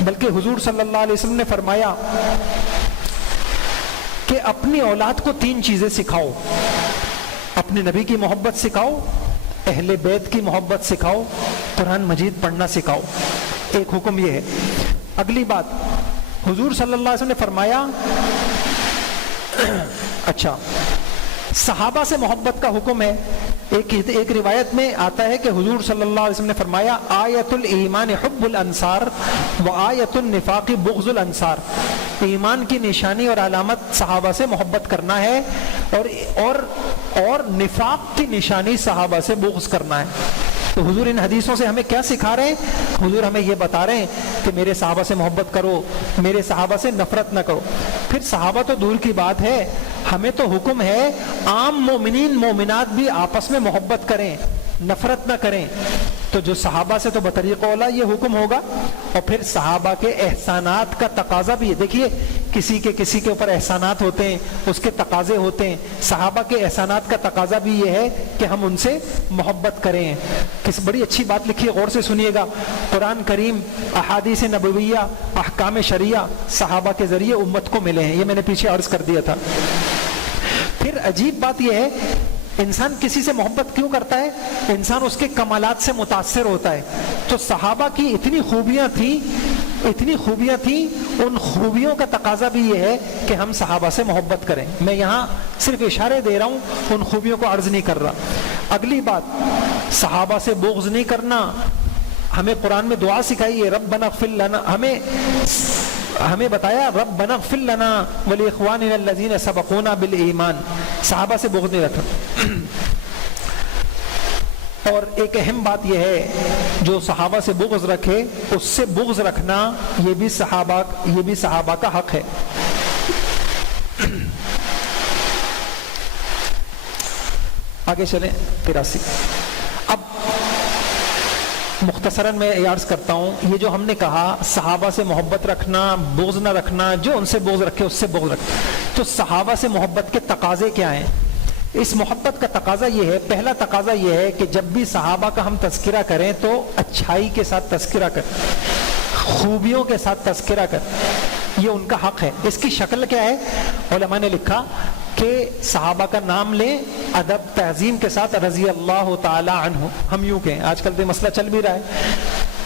بلکہ حضور صلی اللہ علیہ وسلم نے فرمایا کہ اپنی اولاد کو 3 چیزیں سکھاؤ. اپنے نبی کی محبت سکھاؤ، اہل بیت کی محبت سکھاؤ، قرآن مجید پڑھنا سکھاؤ. ایک حکم یہ ہے. اگلی بات، حضور صلی اللہ علیہ وسلم نے فرمایا اچھا صحابہ سے محبت کا حکم ہے. ایک روایت میں آتا ہے کہ حضور صلی اللہ علیہ وسلم نے فرمایا آیت الایمان حب الانصار و آیت النفاق بغض الانصار. ایمان کی نشانی اور علامت صحابہ سے محبت کرنا ہے اور نفاق کی نشانی صحابہ سے بغض کرنا ہے. تو حضور ان حدیثوں سے ہمیں کیا سکھا رہے ہیں؟ حضور ہمیں یہ بتا رہے ہیں کہ میرے صحابہ سے محبت کرو، میرے صحابہ سے نفرت نہ کرو. پھر صحابہ تو دور کی بات ہے، ہمیں تو حکم ہے عام مومنین مومنات بھی آپس میں محبت کریں، نفرت نہ کریں. تو جو صحابہ سے تو بطریق اولا یہ حکم ہوگا. اور پھر صحابہ کے احسانات کا تقاضا بھی ہے. دیکھیے کسی کے اوپر احسانات ہوتے ہیں، اس کے تقاضے ہوتے ہیں. صحابہ کے احسانات کا تقاضا بھی یہ ہے کہ ہم ان سے محبت کریں. کس بڑی اچھی بات لکھی ہے، غور سے سنیے گا. قرآن کریم، احادیث نبویہ، احکام شریعہ صحابہ کے ذریعے امت کو ملے ہیں. یہ میں نے پیچھے عرض کر دیا تھا. پھر عجیب بات یہ ہے، انسان کسی سے محبت کیوں کرتا ہے؟ انسان اس کے کمالات سے متاثر ہوتا ہے. تو صحابہ کی اتنی خوبیاں تھیں، ان خوبیوں کا تقاضا بھی یہ ہے کہ ہم صحابہ سے محبت کریں. میں یہاں صرف اشارے دے رہا ہوں، ان خوبیوں کو عرض نہیں کر رہا. اگلی بات، صحابہ سے بغض نہیں کرنا. ہمیں قرآن میں دعا سکھائی ہے، ربنا اغفر لنا. ہمیں بتایا ربنا اغفر لنا ولاخواننا الذین سبقونا بالایمان. صحابہ سے بغض نہیں رکھنا. اور ایک اہم بات یہ ہے، جو صحابہ سے بغض رکھے اس سے بغض رکھنا یہ بھی صحابہ کا حق ہے. آگے چلیں. 83. اب مختصراً میں عرض کرتا ہوں، یہ جو ہم نے کہا صحابہ سے محبت رکھنا، بغض نہ رکھنا، جو ان سے بغض رکھے اس سے بغض رکھنا. تو صحابہ سے محبت کے تقاضے کیا ہیں؟ اس محبت کا تقاضا یہ ہے، پہلا تقاضا یہ ہے کہ جب بھی صحابہ کا ہم تذکرہ کریں تو اچھائی کے ساتھ تذکرہ کریں، خوبیوں کے ساتھ تذکرہ کریں. یہ ان کا حق ہے. اس کی شکل کیا ہے؟ علماء نے لکھا کہ صحابہ کا نام لیں ادب تعظیم کے ساتھ، رضی اللہ تعالی عنہ. ہم یوں کہیں، آج کل تو مسئلہ چل بھی رہا ہے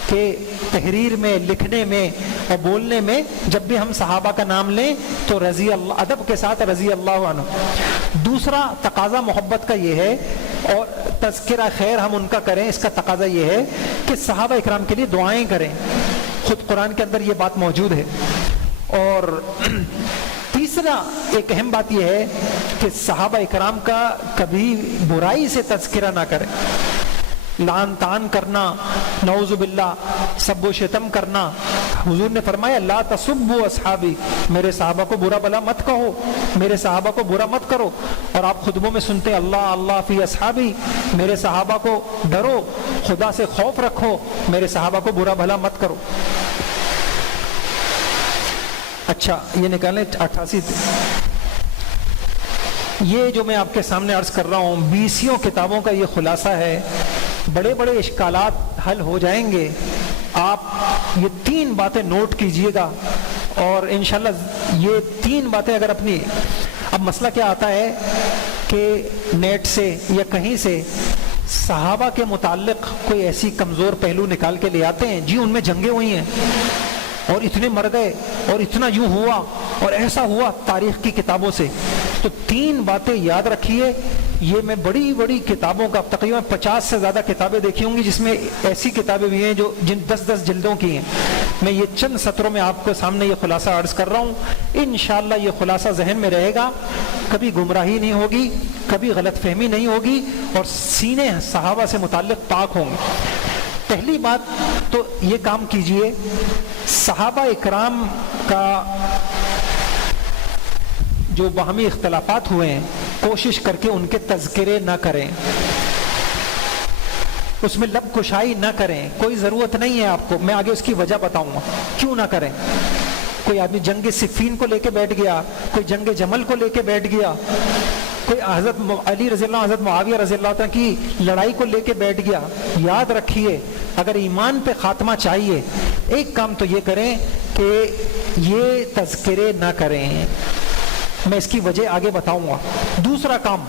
کہ تحریر میں، لکھنے میں اور بولنے میں جب بھی ہم صحابہ کا نام لیں تو رضی اللہ، ادب کے ساتھ رضی اللہ عنہ. دوسرا تقاضا محبت کا یہ ہے، اور تذکرہ خیر ہم ان کا کریں، اس کا تقاضا یہ ہے کہ صحابہ اکرام کے لیے دعائیں کریں. خود قرآن کے اندر یہ بات موجود ہے. اور تیسرا ایک اہم بات یہ ہے کہ صحابہ اکرام کا کبھی برائی سے تذکرہ نہ کریں. لعن طعن کرنا، نعوذ باللہ، سب و شتم کرنا. حضور نے فرمایا لا تسبوا اصحابی، میرے صحابہ کو برا بلا مت کہو، میرے صحابہ کو برا مت کرو. اور آپ خطبوں میں سنتے ہیں اللہ اللہ فی اصحابی، میرے صحابہ کو ڈرو، خدا سے خوف رکھو، میرے صحابہ کو برا بھلا مت کرو. اچھا یہ نکالیں 88. یہ جو میں آپ کے سامنے عرض کر رہا ہوں 20 کتابوں کا یہ خلاصہ ہے. بڑے بڑے اشکالات حل ہو جائیں گے. آپ یہ 3 باتیں نوٹ کیجئے گا اور انشاءاللہ یہ 3 باتیں اگر اپنی، اب مسئلہ کیا آتا ہے کہ نیٹ سے یا کہیں سے صحابہ کے متعلق کوئی ایسی کمزور پہلو نکال کے لے آتے ہیں، جی ان میں جنگیں ہوئی ہیں اور اتنے مر گئے اور اتنا یوں ہوا اور ایسا ہوا تاریخ کی کتابوں سے. تو 3 باتیں یاد رکھیے. یہ میں بڑی بڑی کتابوں کا تقریباً 50 سے زیادہ کتابیں دیکھی ہوں گی جس میں ایسی کتابیں بھی ہیں جو جن 10 جلدوں کی ہیں. میں یہ چند سطروں میں آپ کو سامنے یہ خلاصہ عرض کر رہا ہوں. انشاءاللہ یہ خلاصہ ذہن میں رہے گا، کبھی گمراہی نہیں ہوگی، کبھی غلط فہمی نہیں ہوگی، اور سینے صحابہ سے متعلق پاک ہوں گے. پہلی بات تو یہ کام کیجئے، صحابہ اکرام کا جو باہمی اختلافات ہوئے ہیں کوشش کر کے ان کے تذکرے نہ کریں، اس میں لب کشائی نہ کریں. کوئی ضرورت نہیں ہے آپ کو، میں آگے اس کی وجہ بتاؤں گا کیوں نہ کریں. کوئی آدمی جنگ صفین کو لے کے بیٹھ گیا، کوئی جنگ جمل کو لے کے بیٹھ گیا، کوئی حضرت علی رضی اللہ عنہ، حضرت معاویہ رضی اللہ عنہ کی لڑائی کو لے کے بیٹھ گیا. یاد رکھیے اگر ایمان پہ خاتمہ چاہیے ایک کام تو یہ کریں کہ یہ تذکرے نہ کریں. میں اس کی وجہ آگے بتاؤں گا. دوسرا کام،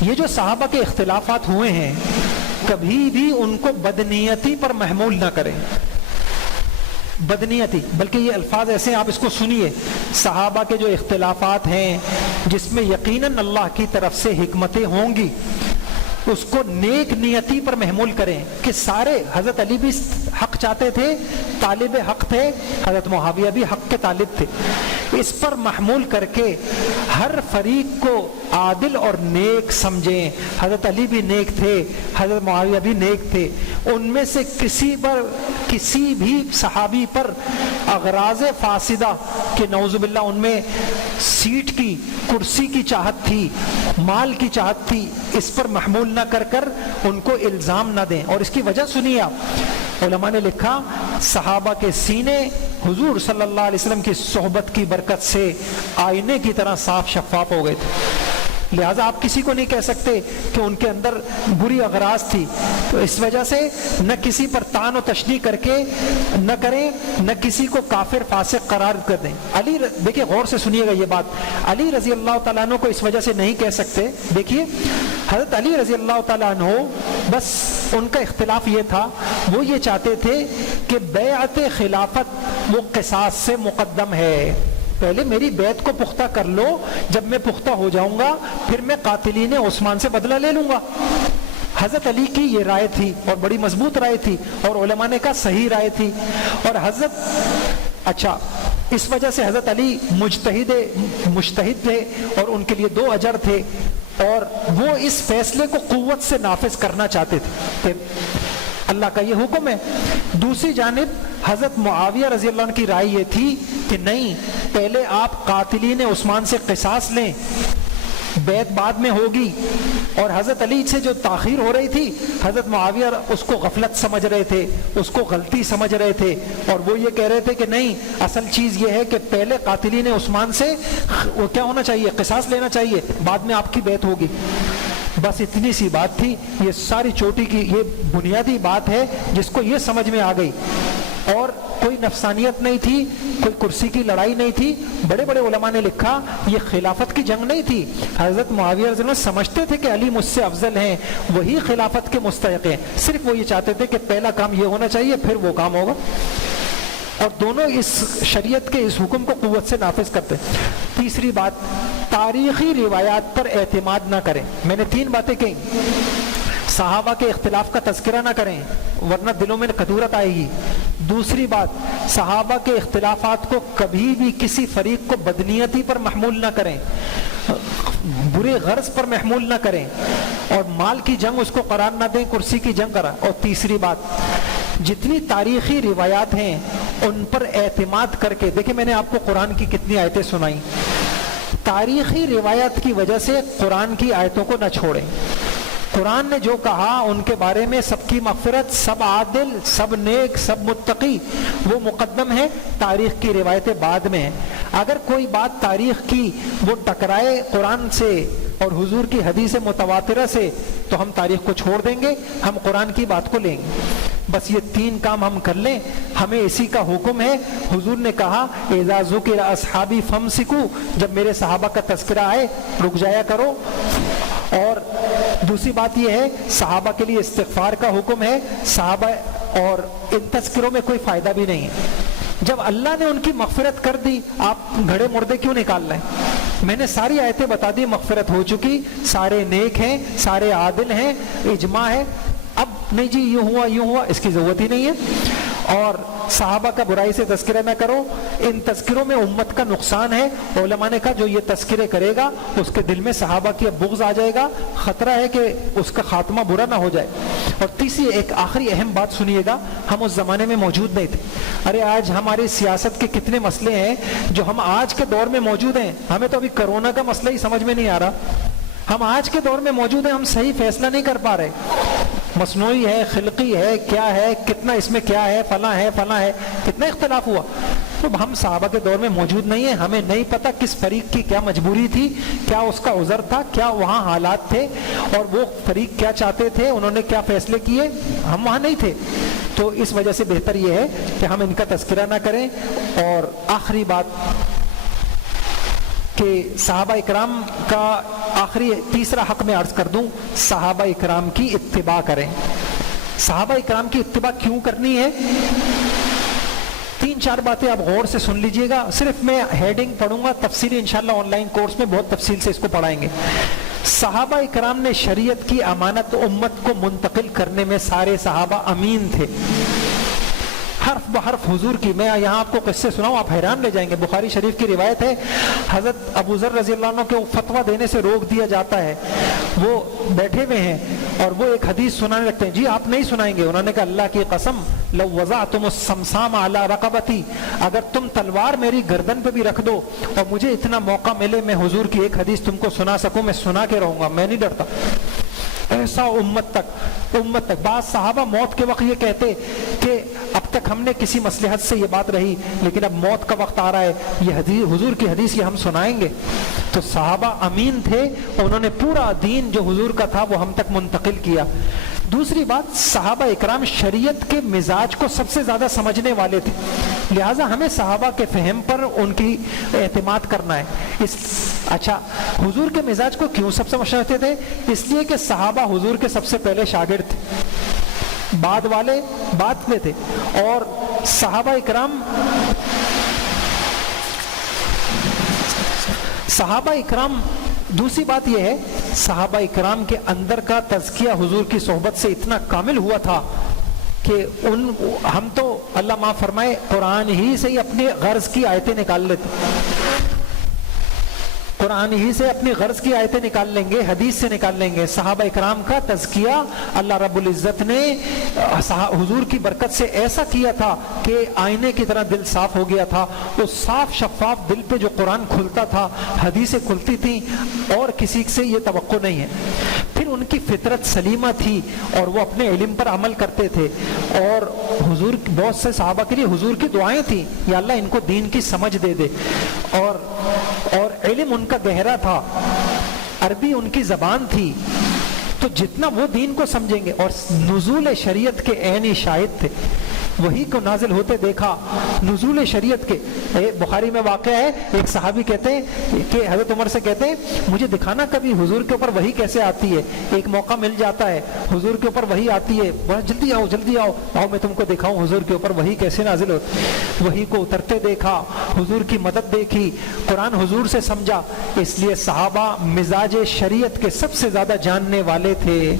یہ جو صحابہ کے اختلافات ہوئے ہیں کبھی بھی ان کو بدنیتی پر محمول نہ کریں. بدنیتی، بلکہ یہ الفاظ ایسے ہیں آپ اس کو سنیے. صحابہ کے جو اختلافات ہیں جس میں یقیناً اللہ کی طرف سے حکمتیں ہوں گی، اس کو نیک نیتی پر محمول کریں کہ سارے، حضرت علی بھی حق چاہتے تھے، طالب حق تھے، حضرت معاویہ بھی حق کے طالب تھے. اس پر محمول کر کے ہر فریق کو عادل اور نیک سمجھیں. حضرت علی بھی نیک تھے، حضرت معاویہ بھی نیک تھے. ان میں سے کسی بھی صحابی پر اغراض فاسدہ کہ نعوذ باللہ ان میں سیٹ کی، کرسی کی چاہت تھی، مال کی چاہت تھی، اس پر محمول نہ کر ان کو الزام نہ دیں. اور اس کی وجہ سنیے آپ، علماء نے لکھا صحابہ کے سینے حضور صلی اللہ علیہ وسلم کی صحبت کی برکت سے آئینے کی طرح صاف شفاف ہو گئے تھے. لہٰذا آپ کسی کو نہیں کہہ سکتے کہ ان کے اندر بری اغراض تھی. تو اس وجہ سے نہ کسی پر طعن و تشنیع کر کے نہ کریں، نہ کسی کو کافر فاسق قرار کر دیں. علی، دیکھیے غور سے سنیے گا یہ بات، علی رضی اللہ تعالیٰ عنہ کو اس وجہ سے نہیں کہہ سکتے. دیکھیے حضرت علی رضی اللہ تعالیٰ عنہ، بس ان کا اختلاف یہ تھا، وہ یہ چاہتے تھے کہ بیعت خلافت وہ قصاص سے مقدم ہے. پہلے میری بیعت کو پختہ کر لو، جب میں پختہ ہو جاؤں گا پھر میں قاتلین عثمان سے بدلہ لے لوں گا. حضرت علی کی یہ رائے تھی اور بڑی مضبوط رائے تھی، اور علماء نے کہا صحیح رائے تھی. اور اچھا اس وجہ سے حضرت علی مجتہد تھے اور ان کے لیے 2 اجر تھے، اور وہ اس فیصلے کو قوت سے نافذ کرنا چاہتے تھے کہ اللہ کا یہ حکم ہے. دوسری جانب حضرت معاویہ رضی اللہ عنہ کی رائے یہ تھی کہ نہیں، پہلے آپ قاتلین عثمان سے قصاص لیں، بیعت بعد میں ہوگی. اور حضرت علی سے جو تاخیر ہو رہی تھی، حضرت معاویہ اس کو غفلت سمجھ رہے تھے، اس کو غلطی سمجھ رہے تھے، اور وہ یہ کہہ رہے تھے کہ نہیں، اصل چیز یہ ہے کہ پہلے قاتلین عثمان سے وہ کیا ہونا چاہیے، قصاص لینا چاہیے، بعد میں آپ کی بیعت ہوگی. بس اتنی سی بات تھی. یہ ساری چوٹی کی یہ بنیادی بات ہے جس کو یہ سمجھ میں آ گئی، اور کوئی نفسانیت نہیں تھی، کوئی کرسی کی لڑائی نہیں تھی. بڑے بڑے علماء نے لکھا یہ خلافت کی جنگ نہیں تھی. حضرت معاویہ رضی اللہ عنہ سمجھتے تھے کہ علی مجھ سے افضل ہیں، وہی خلافت کے مستحق ہیں، صرف وہ یہ چاہتے تھے کہ پہلا کام یہ ہونا چاہیے پھر وہ کام ہوگا. اور دونوں اس شریعت کے اس حکم کو قوت سے نافذ کرتے. تیسری بات، تاریخی روایات پر اعتماد نہ کریں. میں نے 3 باتیں کہیں. صحابہ کے اختلاف کا تذکرہ نہ کریں ورنہ دلوں میں کدورت آئے گی. دوسری بات، صحابہ کے اختلافات کو کبھی بھی کسی فریق کو بدنیتی پر محمول نہ کریں، برے غرض پر محمول نہ کریں، اور مال کی جنگ اس کو قرار نہ دیں، کرسی کی جنگ قرار. اور تیسری بات، جتنی تاریخی روایات ہیں ان پر اعتماد کر کے، دیکھیں میں نے آپ کو قرآن کی کتنی آیتیں سنائیں، تاریخی روایت کی وجہ سے قرآن کی آیتوں کو نہ چھوڑیں. قرآن نے جو کہا ان کے بارے میں سب کی مغفرت، سب عادل، سب نیک، سب متقی، وہ مقدم ہے، تاریخ کی روایتیں بعد میں ہیں. اگر کوئی بات تاریخ کی وہ ٹکرائے قرآن سے اور حضور کی حدیث متواترہ سے تو ہم تاریخ کو چھوڑ دیں گے، ہم قرآن کی بات کو لیں گے. بس یہ 3 کام ہم کر لیں، ہمیں اسی کا حکم ہے۔ حضور نے کہا اذا ذکر اصحابی فامسکوا، جب میرے صحابہ کا تذکرہ آئے رک جایا کرو۔ اور دوسری بات یہ ہے صحابہ کے لیے استغفار کا حکم ہے، صحابہ اور ان تذکروں میں کوئی فائدہ بھی نہیں ہے۔ جب اللہ نے ان کی مغفرت کر دی، آپ گھڑے مردے کیوں نکال رہے ہیں؟ میں نے ساری آیتیں بتا دی، مغفرت ہو چکی، سارے نیک ہیں، سارے عادل ہیں، اجماع ہے۔ اب نہیں جی یوں ہوا، اس کی ضرورت ہی نہیں ہے۔ اور صحابہ کا برائی سے تذکرہ نہ کرو، ان تذکروں میں امت کا نقصان ہے۔ علماء نے کہا جو یہ تذکرے کرے گا اس کے دل میں صحابہ کی بغض آ جائے گا، خطرہ ہے کہ اس کا خاتمہ برا نہ ہو جائے۔ اور تیسری ایک آخری اہم بات سنیے گا، ہم اس زمانے میں موجود نہیں تھے۔ ارے آج ہماری سیاست کے کتنے مسئلے ہیں جو ہم آج کے دور میں موجود ہیں، ہمیں تو ابھی کرونا کا مسئلہ ہی سمجھ میں نہیں آ رہا۔ ہم آج کے دور میں موجود ہیں، ہم صحیح فیصلہ نہیں کر پا رہے، مصنوعی ہے، خلقی ہے، کیا ہے، کتنا اس میں کیا ہے، فلاں ہے، کتنا اختلاف ہوا۔ تو ہم صحابہ کے دور میں موجود نہیں ہیں، ہمیں نہیں پتہ کس فریق کی کیا مجبوری تھی، کیا اس کا عذر تھا، کیا وہاں حالات تھے، اور وہ فریق کیا چاہتے تھے، انہوں نے کیا فیصلے کیے، ہم وہاں نہیں تھے۔ تو اس وجہ سے بہتر یہ ہے کہ ہم ان کا تذکرہ نہ کریں۔ اور آخری بات کہ صحابہ اکرام کا آخری تیسرا حق میں عرض کر دوں، صحابہ اکرام کی اتباع کریں۔ صحابہ اکرام کی اتباع کیوں کرنی ہے؟ 3-4 باتیں آپ غور سے سن لیجئے گا، صرف میں ہیڈنگ پڑھوں گا، تفصیلی انشاءاللہ آن لائن کورس میں بہت تفصیل سے اس کو پڑھائیں گے۔ صحابہ اکرام نے شریعت کی امانت امت کو منتقل کرنے میں سارے صحابہ امین تھے، حرف بحرف حضور کی۔ میں یہاں آپ کو قصے سناؤں، آپ حیران رہ جائیں گے۔ بخاری شریف کی روایت ہے، حضرت ابو ذر رضی اللہ عنہ کے فتویٰ دینے سے روک دیا جاتا ہے، وہ بیٹھے ہوئے ہیں اور وہ ایک حدیث سنانے لگتے ہیں۔ جی آپ نہیں سنائیں گے؟ انہوں نے کہا اللہ کی قسم لو وضعتم السمسام علی رقبتی، اگر تم تلوار میری گردن پہ بھی رکھ دو اور مجھے اتنا موقع ملے میں حضور کی ایک حدیث تم کو سنا سکوں، میں سنا کے رہوں گا، میں نہیں ڈرتا۔ ایسا امت تک بعض صحابہ موت کے وقت یہ کہتے کہ اب تک ہم نے کسی مصلحت سے یہ بات رہی، لیکن اب موت کا وقت آ رہا ہے، یہ حدیث حضور کی حدیث یہ ہم سنائیں گے۔ تو صحابہ امین تھے، انہوں نے پورا دین جو حضور کا تھا وہ ہم تک منتقل کیا۔ دوسری بات، صحابہ اکرام شریعت کے مزاج کو سب سے زیادہ سمجھنے والے تھے، لہٰذا ہمیں صحابہ کے فہم پر ان کی اعتماد کرنا ہے۔ اچھا، حضور کے مزاج کو کیوں سب سمجھتے تھے؟ اس لیے کہ صحابہ حضور کے سب سے پہلے شاگرد تھے، بعد والے بعد میں تھے۔ اور صحابہ اکرام دوسری بات یہ ہے، صحابہ اکرام کے اندر کا تزکیہ حضور کی صحبت سے اتنا کامل ہوا تھا کہ ہم تو اللہ معاف فرمائے قرآن ہی سے ہی اپنے غرض کی آیتیں نکال لیتے، قرآن ہی سے اپنی غرض کی آیتیں نکال لیں گے، حدیث سے نکال لیں گے۔ صحابہ اکرام کا تزکیہ اللہ رب العزت نے حضور کی برکت سے ایسا کیا تھا کہ آئینے کی طرح دل صاف ہو گیا تھا۔ وہ صاف شفاف دل پہ جو قرآن کھلتا تھا، حدیثیں کھلتی تھیں، اور کسی سے یہ توقع نہیں ہے۔ پھر ان کی فطرت سلیمہ تھی اور وہ اپنے علم پر عمل کرتے تھے، اور حضور بہت سے صحابہ کے لیے حضور کی دعائیں تھیں، یا اللہ ان کو دین کی سمجھ دے دے، اور علم ان کا گہرا تھا، عربی ان کی زبان تھی، تو جتنا وہ دین کو سمجھیں گے۔ اور نزول شریعت کے عینی شاہد تھے، وہی کو نازل ہوتے دیکھا، نزول شریعت کے۔ بخاری میں واقعہ ہے، ایک صحابی کہتے ہیں کہ حضرت عمر سے کہتے ہیں مجھے دکھانا کبھی حضور کے اوپر وحی کیسے آتی ہے۔ ایک موقع مل جاتا ہے، حضور کے اوپر وحی آتی ہے، بہت جلدی آؤ آؤ میں تم کو دکھاؤں حضور کے اوپر وحی کیسے نازل ہوتی ہے۔ وحی کو اترتے دیکھا، حضور کی مدد دیکھی، قرآن حضور سے سمجھا۔ اس لیے صحابہ مزاج شریعت کے سب سے زیادہ جاننے والے تھے،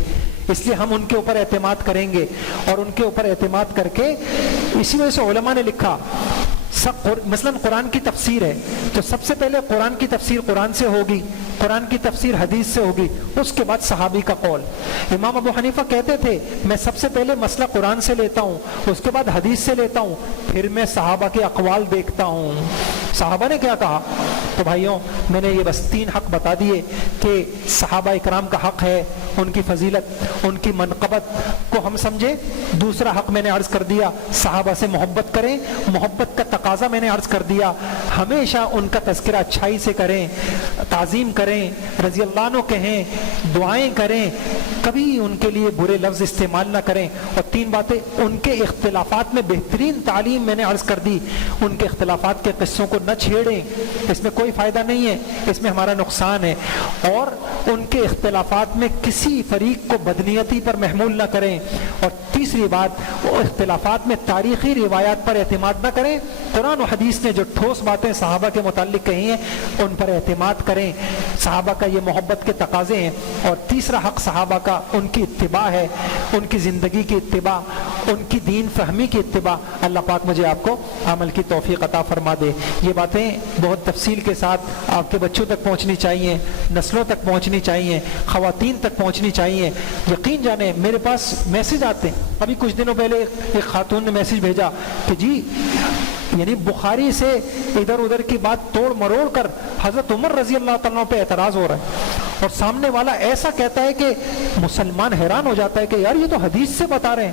اس لیے ہم ان کے اوپر اعتماد کریں گے، اور ان کے اوپر اعتماد کر کے اسی وجہ سے علماء نے لکھا، مثلا قرآن کی تفسیر ہے تو سب سے پہلے قرآن کی تفسیر قرآن سے ہوگی، قرآن کی تفسیر حدیث سے ہوگی، اس کے بعد صحابی کا قول۔ امام ابو حنیفہ کہتے تھے میں سب سے پہلے مسئلہ قرآن سے لیتا ہوں، اس کے بعد حدیث سے لیتا ہوں، پھر میں صحابہ کے اقوال دیکھتا ہوں، صحابہ نے کیا کہا، تو بھائیوں میں نے یہ بس 3 حق بتا دیے کہ صحابہ اکرام کا حق ہے، ان کی فضیلت، ان کی منقبت کو ہم سمجھیں۔ دوسرا حق میں نے عرض کر دیا، صحابہ سے محبت کریں، محبت کا تقاضا میں نے عرض کر دیا، ہمیشہ ان کا تذکرہ اچھائی سے کریں، تعظیم کریں، رضی اللہ عنہ کہیں، دعائیں کریں، کبھی ان کے لیے برے لفظ استعمال نہ کریں۔ اور 3 باتیں، ان کے اختلافات میں بہترین تعلیم میں نے عرض کر دی، ان کے اختلافات کے قصوں کو نہ چھیڑیں، اس میں کوئی فائدہ نہیں ہے، اس میں ہمارا نقصان ہے۔ اور ان کے اختلافات میں کسی فریق کو بدنیتی پر محمول نہ کریں۔ اور تیسری بات، وہ اختلافات میں تاریخی روایات پر اعتماد نہ کریں، قرآن و حدیث نے جو ٹھوس باتیں صحابہ کے متعلق کہی ہیں ان پر اعتماد کریں۔ صحابہ کا یہ محبت کے تقاضے ہیں۔ اور تیسرا حق صحابہ کا ان کی اتباع ہے، ان کی زندگی کی اتباع، ان کی دین فہمی کی اتباع۔ اللہ پاک مجھے آپ کو عمل کی توفیق عطا فرما دے۔ یہ باتیں بہت تفصیل کے ساتھ آپ کے بچوں تک پہنچنی چاہیے، نسلوں تک پہنچنی چاہیے، خواتین تک پہنچنی چاہیے۔ یقین جانیں میرے پاس میسج آتے ہیں، ابھی کچھ دنوں پہلے ایک خاتون نے میسج بھیجا کہ جی یعنی بخاری سے ادھر ادھر کی بات توڑ مروڑ کر حضرت عمر رضی اللہ تعالیٰ پہ اعتراض ہو رہا ہے، اور سامنے والا ایسا کہتا ہے کہ مسلمان حیران ہو جاتا ہے کہ یار یہ تو حدیث سے بتا رہے ہیں،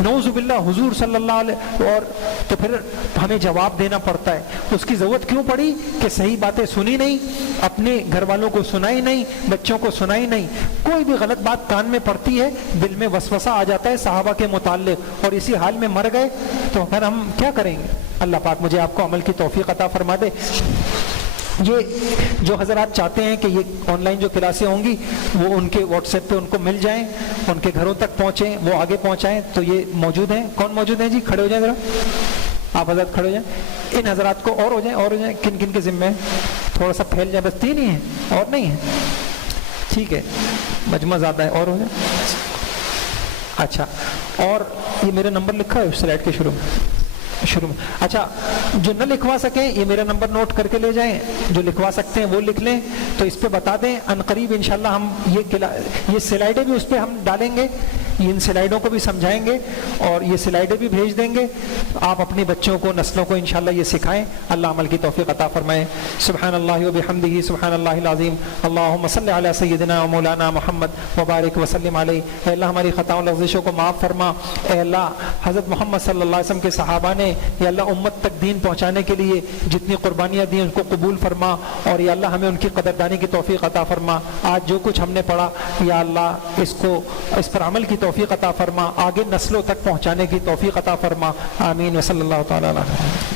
نعوذ باللہ حضور صلی اللہ علیہ، اور تو پھر ہمیں جواب دینا پڑتا ہے۔ اس کی ضرورت کیوں پڑی کہ صحیح باتیں سنی نہیں، اپنے گھر والوں کو سنائی نہیں، بچوں کو سنائی نہیں، کوئی بھی غلط بات کان میں پڑتی ہے دل میں وسوسہ آ جاتا ہے صحابہ کے متعلق، اور اسی حال میں مر گئے تو پھر ہم کیا کریں گے؟ اللہ پاک مجھے آپ کو عمل کی توفیق عطا فرما دے۔ یہ جو حضرات چاہتے ہیں کہ یہ آن لائن جو کلاسیں ہوں گی وہ ان کے واٹس ایپ پہ ان کو مل جائیں، ان کے گھروں تک پہنچیں، وہ آگے پہنچائیں، تو یہ موجود ہیں۔ کون موجود ہیں جی؟ کھڑے ہو جائیں ذرا، آپ حضرات کھڑے ہو جائیں۔ ان حضرات کو اور ہو جائیں، کن کن کے ذمہ ہیں؟ تھوڑا سا پھیل جائیں، بس 3 ہی ہیں اور نہیں ہیں، ٹھیک ہے، مجمع زیادہ ہے، اور ہو جائیں۔ اچھا، اور یہ میرا نمبر لکھا ہے سلائڈ کے شروع میں۔ اچھا، جو نہ لکھوا سکیں یہ میرا نمبر نوٹ کر کے لے جائیں، جو لکھوا سکتے ہیں وہ لکھ لیں، تو اس پہ بتا دیں۔ ان قریب انشاءاللہ ہم یہ سلائڈیں بھی اس پہ ہم ڈالیں گے، ان سلائڈوں کو بھی سمجھائیں گے اور یہ سلائڈیں بھی بھیج دیں گے۔ آپ اپنے بچوں کو، نسلوں کو انشاءاللہ یہ سکھائیں۔ اللہ عمل کی توفیق عطا فرمائے۔ سبحان اللہ و بحمدہ، سبحان اللہ العظیم، اللہم صلی علی سیدنا و مولانا محمد وبارک وسلم علیہ۔ اے اللہ ہماری خطاؤں لغزشوں کو معاف فرما۔ اے اللہ حضرت محمد صلی اللہ علیہ وسلم کے صحابہ نے یا اللہ امت تک دین پہنچانے کے لیے جتنی قربانیاں دی ان کو قبول فرما، اور یا اللہ ہمیں ان کی قدردانی کی توفیق عطا فرما۔ آج جو کچھ ہم نے پڑھا یا اللہ اس پر عمل کی توفیق عطا فرما، آگے نسلوں تک پہنچانے کی توفیق عطا فرما۔ آمین و صلی اللہ تعالی علیہ۔